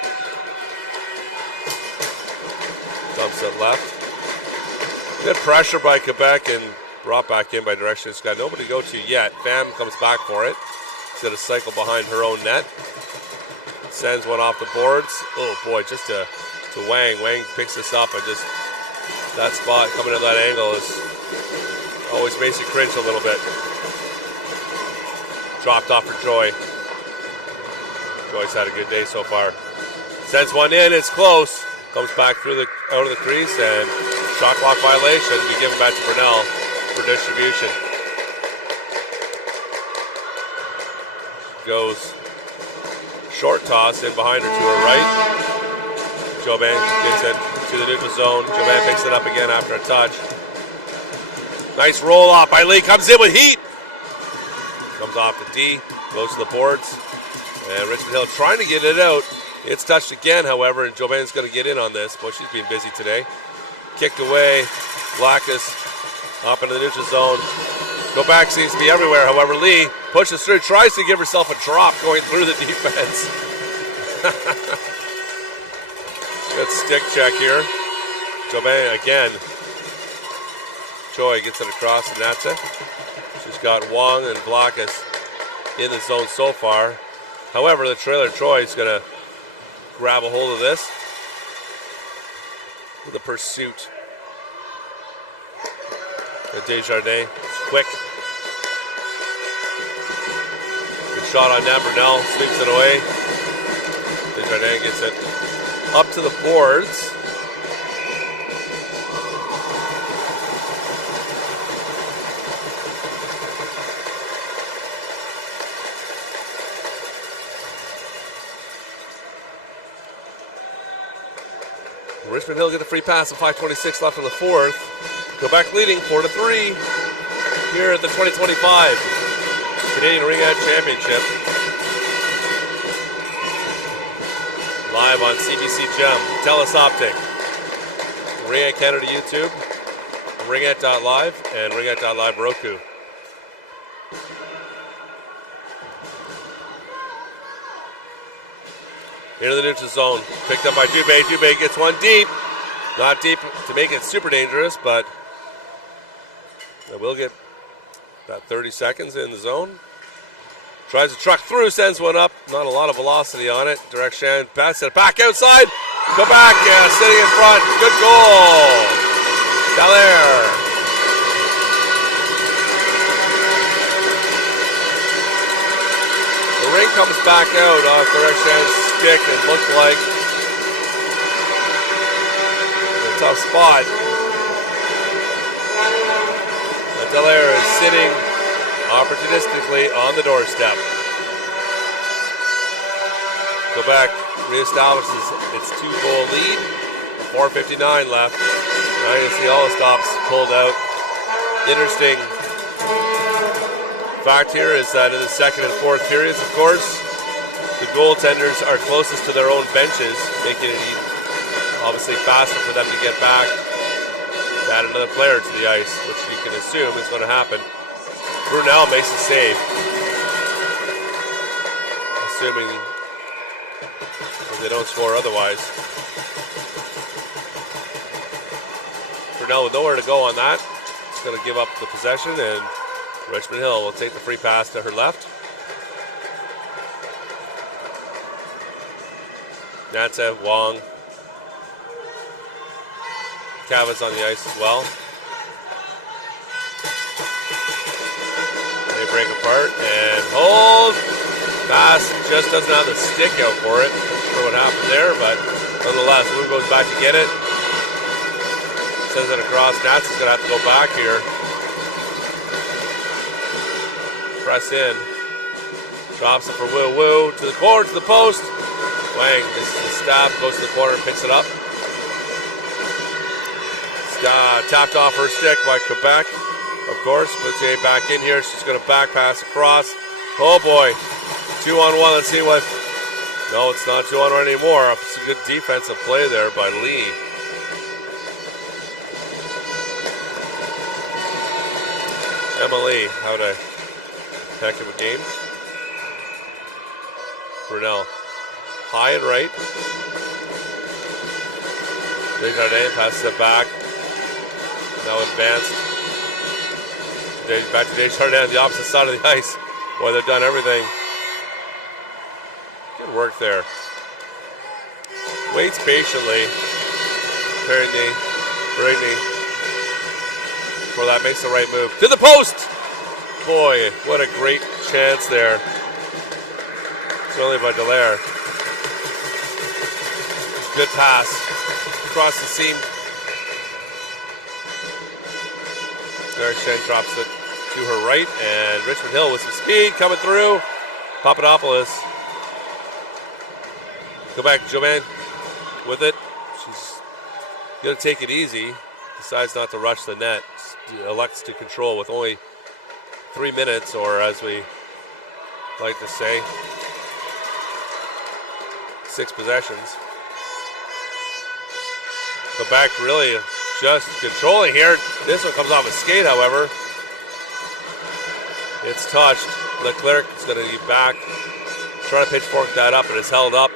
Dumps it left. Good pressure by Quebec and brought back in by Direction. It's got nobody to go to yet. Pham comes back for it. She's got a cycle behind her own net. Sends one off the boards. Oh boy, just to Wang. Wang picks this up and just that spot coming to that angle is always makes you cringe a little bit. Dropped off for Joy. Joy's had a good day so far. Sends one in, it's close. Comes back out of the crease, and shot clock violation. We give it back to Brunel for distribution. Goes short toss in behind her to her right. Jobin gets it to the neutral zone. Jobin picks it up again after a touch. Nice roll off by Lee. Comes in with heat. Comes off the D. Goes to the boards. And Richmond Hill trying to get it out. It's touched again, however, and Jobin's going to get in on this. Boy, she's been busy today. Kicked away. Blackus up into the neutral zone. Go back seems to be everywhere. However, Lee pushes through, tries to give herself a drop going through the defense. Good stick check here. Jobin again. Choi gets it across, and that's it. She's got Wong and Blackus in the zone so far. However, the trailer Troy is going to grab a hold of this. The pursuit. The Desjardins. It's quick. Good shot on that. Brunel sweeps it away. Desjardins gets it up to the boards. Richmond Hill get a free pass with 5:26 left in the fourth. Quebec leading 4-3 here at the 2025 Canadian Ringette Championship. Live on CBC Gem, TELUS Optic, Ringette Canada YouTube, Ringette.live, and Ringette.live Roku. Into the neutral zone, picked up by Dubé. Dubé gets one deep. Not deep to make it super dangerous, but will get about 30 seconds in the zone. Tries to truck through, sends one up. Not a lot of velocity on it. Direction, pass it back outside. Go back, sitting in front. Good goal. Dallaire. The ring comes back out on Direction's stick. It looked like a tough spot. Dallaire is sitting opportunistically on the doorstep. Quebec reestablishes its 2-goal lead. 4:59 left. Now you see all the stops pulled out. Interesting fact here is that in the second and fourth periods, of course, the goaltenders are closest to their own benches, making it obviously faster for them to get back, to add another player to the ice, which you can assume is going to happen. Brunel makes a save. Assuming the if they don't score otherwise. Brunel with nowhere to go on that. It's going to give up the possession, and Richmond Hill will take the free pass to her left. Natsa, Wong. Cavas on the ice as well. They break apart and hold. Pass just doesn't have the stick out for it. Not sure what happened there, but nonetheless, Wu goes back to get it. Sends it across. Nats is going to have to go back here. Press in. Drops it for Wu. Wu to the corner, to the post. Wang misses the stab, goes to the corner and picks it up. Tapped off her stick by Quebec, of course. Gauthier back in here. She's going to back pass across. Oh boy. 2-on-1. Let's see what. No, it's not 2-on-1 anymore. It's a good defensive play there by Lee. Emily had a heck of a game. Brunel high and right. Desjardins passes it back. Now advanced. Back to Desjardins on the opposite side of the ice. Boy, they've done everything. Good work there. Waits patiently. Brady. Before that makes the right move. To the post! Boy, what a great chance there. Certainly by Dallaire. Good pass. Across the seam. Derek Shen drops it to her right, and Richmond Hill with some speed coming through. Papadopoulos. Go back, Joanne with it. She's going to take it easy. Decides not to rush the net. Elects to control with only 3 minutes, or as we like to say, 6 possessions. Quebec really just controlling here. This one comes off a skate, however. It's touched. Leclerc is going to be back. Trying to pitchfork that up, and it's held up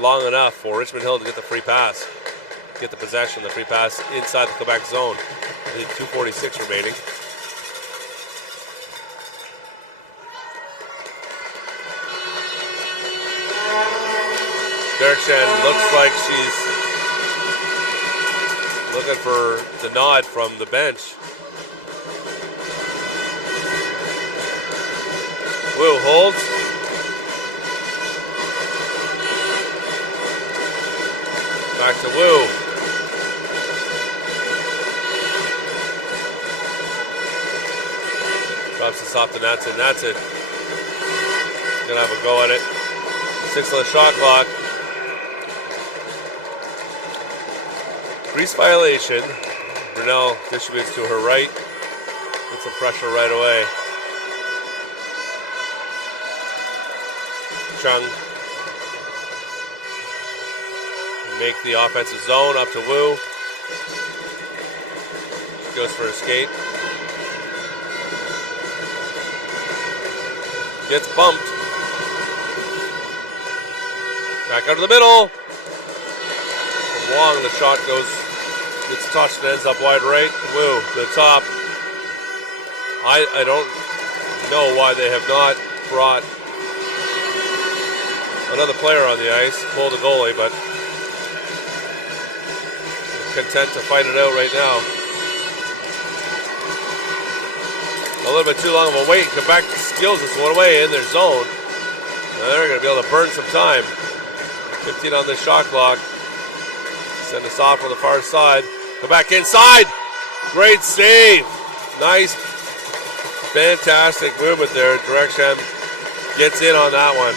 long enough for Richmond Hill to get the free pass. Get the possession, the free pass inside the Quebec zone. 2:46 remaining. Derek Shen looks like she's looking for the nod from the bench. Wu holds. Back to Wu. Drops this off to Natson. Natson gonna have a go at it. 6 on the shot clock. Grease violation. Brunel distributes to her right. Gets some pressure right away. Chung make the offensive zone up to Wu. Goes for a skate. Gets bumped. Back out of the middle. Long the shot goes, gets touched and ends up wide right. Wu to the top. I don't know why they have not brought another player on the ice, pulled the goalie, but content to fight it out right now. A little bit too long of a wait. Quebec steals this one away in their zone. Now they're going to be able to burn some time. 15 on the shot clock. Send us off on the far side. Go back inside. Great save. Nice, fantastic movement there. Direction gets in on that one.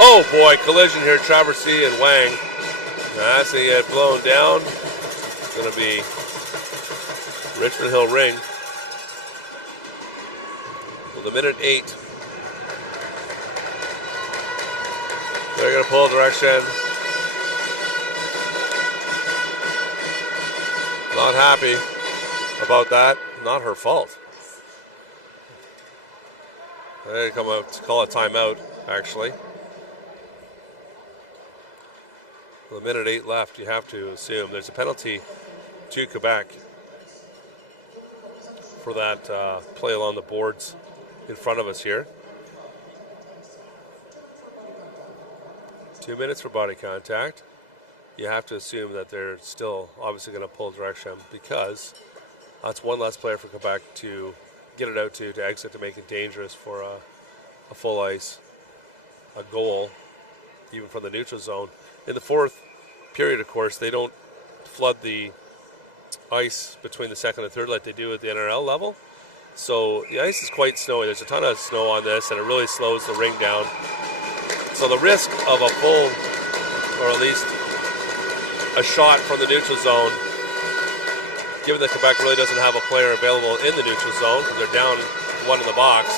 Oh boy, collision here. Traversy and Wang. That's to get blown down. It's going to be Richmond Hill ring. With a minute 8. They're going to pull direction. Not happy about that. Not her fault. They're going to come out to call a timeout, actually. With a minute 8 left, you have to assume there's a penalty to Quebec for that play along the boards in front of us here. 2 minutes for body contact. You have to assume that they're still obviously going to pull direction because that's one less player for Quebec to get it out to exit, to make it dangerous for a full ice, a goal, even from the neutral zone. In the fourth period, of course, they don't flood the ice between the second and third like they do at the NRL level. So the ice is quite snowy. There's a ton of snow on this, and it really slows the ring down. So the risk of a full, or at least a shot from the neutral zone, given that Quebec really doesn't have a player available in the neutral zone because they're down one in the box.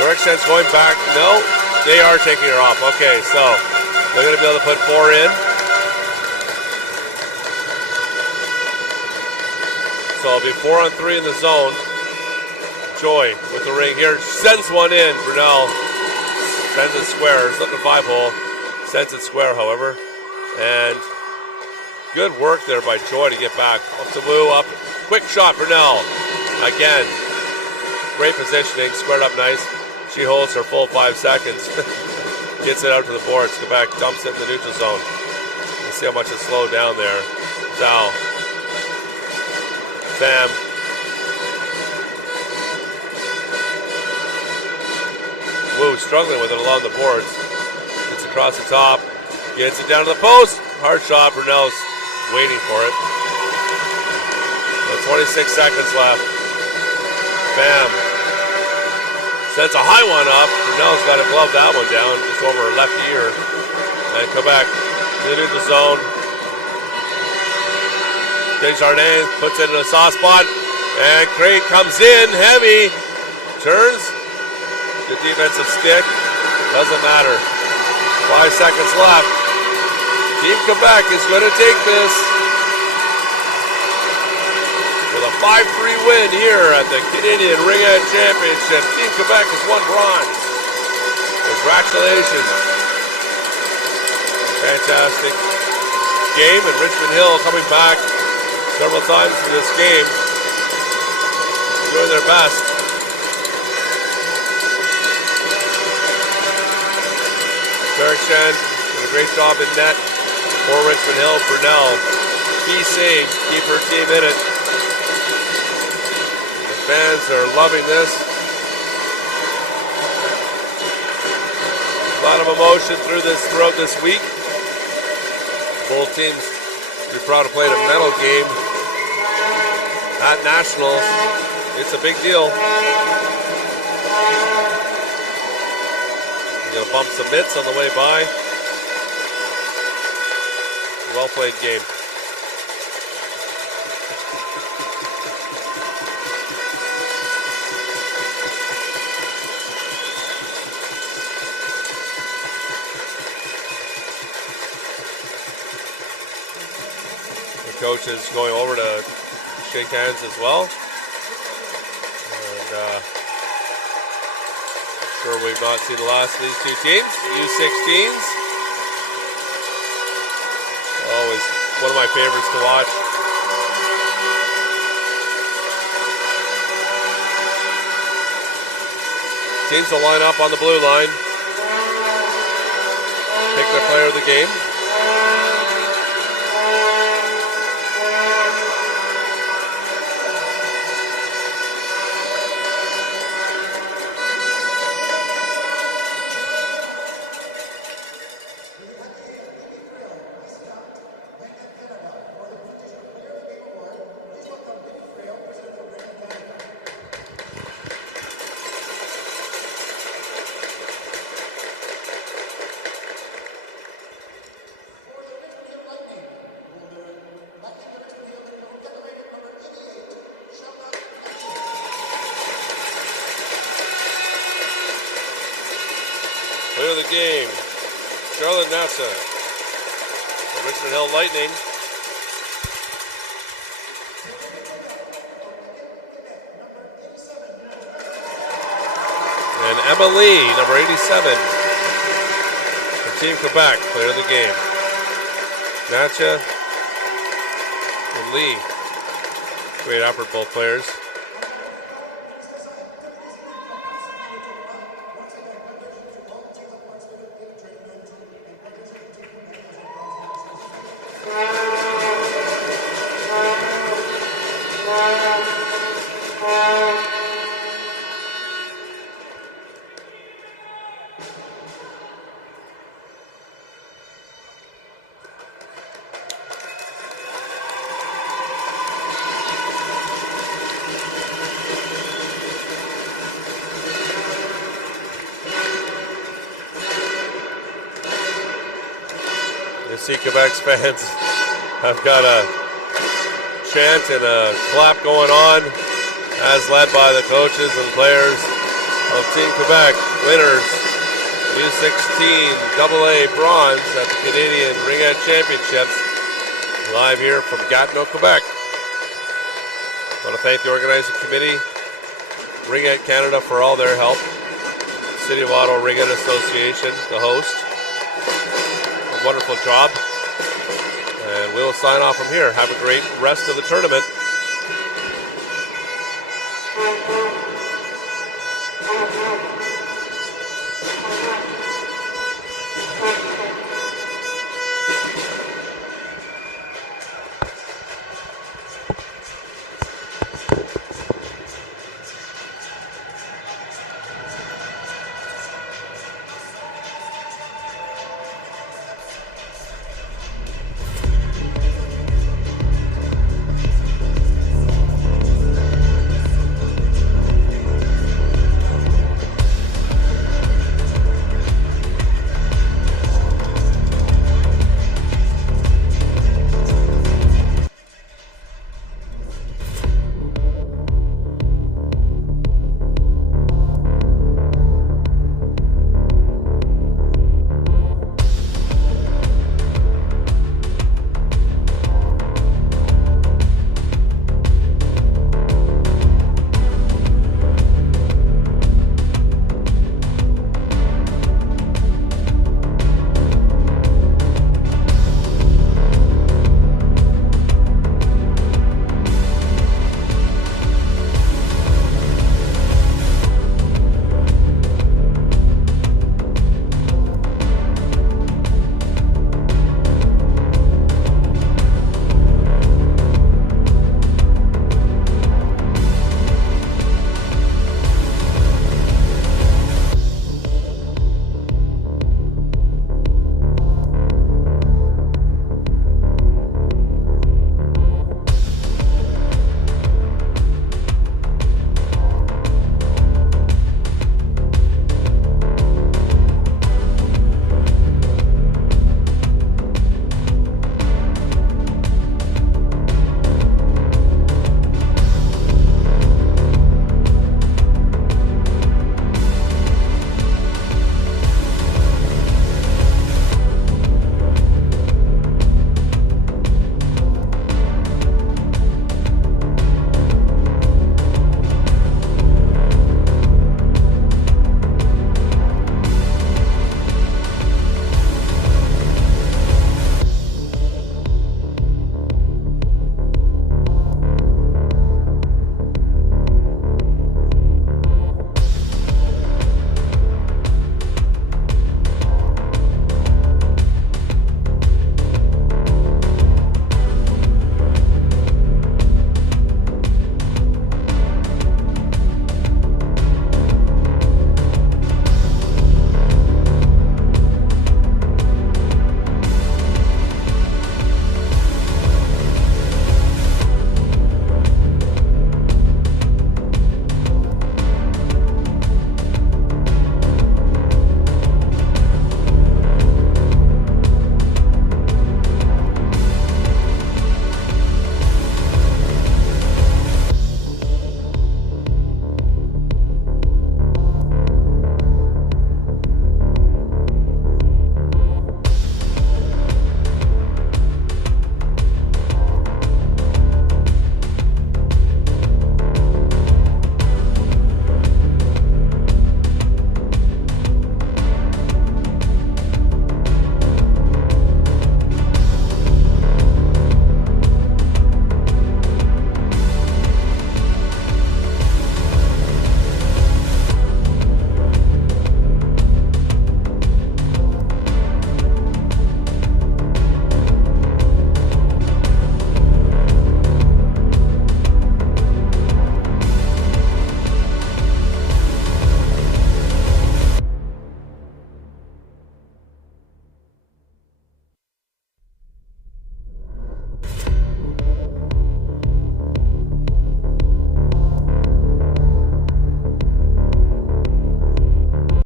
Direction's going back. No, they are taking her off. Okay, so they're going to be able to put 4 in. So it'll be 4 on 3 in the zone. Joy with the ring here. Sends one in. Brunel sends it square. It's looking 5-hole. Sends it square, however. And good work there by Joy to get back. Up to Wu, up. Quick shot, Brunel. Again. Great positioning. Squared up nice. She holds her full 5 seconds. Gets it out to the boards. Quebec dumps it in the neutral zone. Let's see how much it's slowed down there. Zhao. Sam. Wu struggling with it along the boards. Gets across the top. Gets it down to the post. Hard shot. Brunel's waiting for it. 26 seconds left. Bam. Sends a high one up. Brunel's got to glove that one down just over her left ear. And Quebec into the zone. Desjardins puts it in a soft spot. And Craig comes in heavy. Turns. Good defensive stick. Doesn't matter. 5 seconds left. Team Quebec is going to take this with a 5-3 win here at the Canadian Ringette Championships. Team Quebec has won bronze. Congratulations. Fantastic game, and Richmond Hill coming back several times for this game. Doing their best. Bergstrand did a great job in net for Richmond Hill. Brunel, key save, keep her team in it. The fans are loving this. A lot of emotion throughout this week. Both teams are proud to play a medal game at Nationals. It's a big deal. You'll bump some mitts on the way by. Well played game. The coach is going over to shake hands as well. And sure we've not seen the last of these two teams. U16s. Always one of my favorites to watch. Teams will line up on the blue line. Pick their player of the game. Player of the game, Charlotte Nassa, the Richmond Hill Lightning. And Emma Lee, number 87. Team Quebec, player of the game. Natcha and Lee. Great effort, both players. See Quebec's fans have got a chant and a clap going on as led by the coaches and players of Team Quebec, winners U16 AA bronze at the Canadian Ringette Championships, live here from Gatineau, Quebec. I want to thank the organizing committee, Ringette Canada, for all their help, City of Ottawa Ringette Association, the host. Wonderful job, and we'll sign off from here. Have a great rest of the tournament.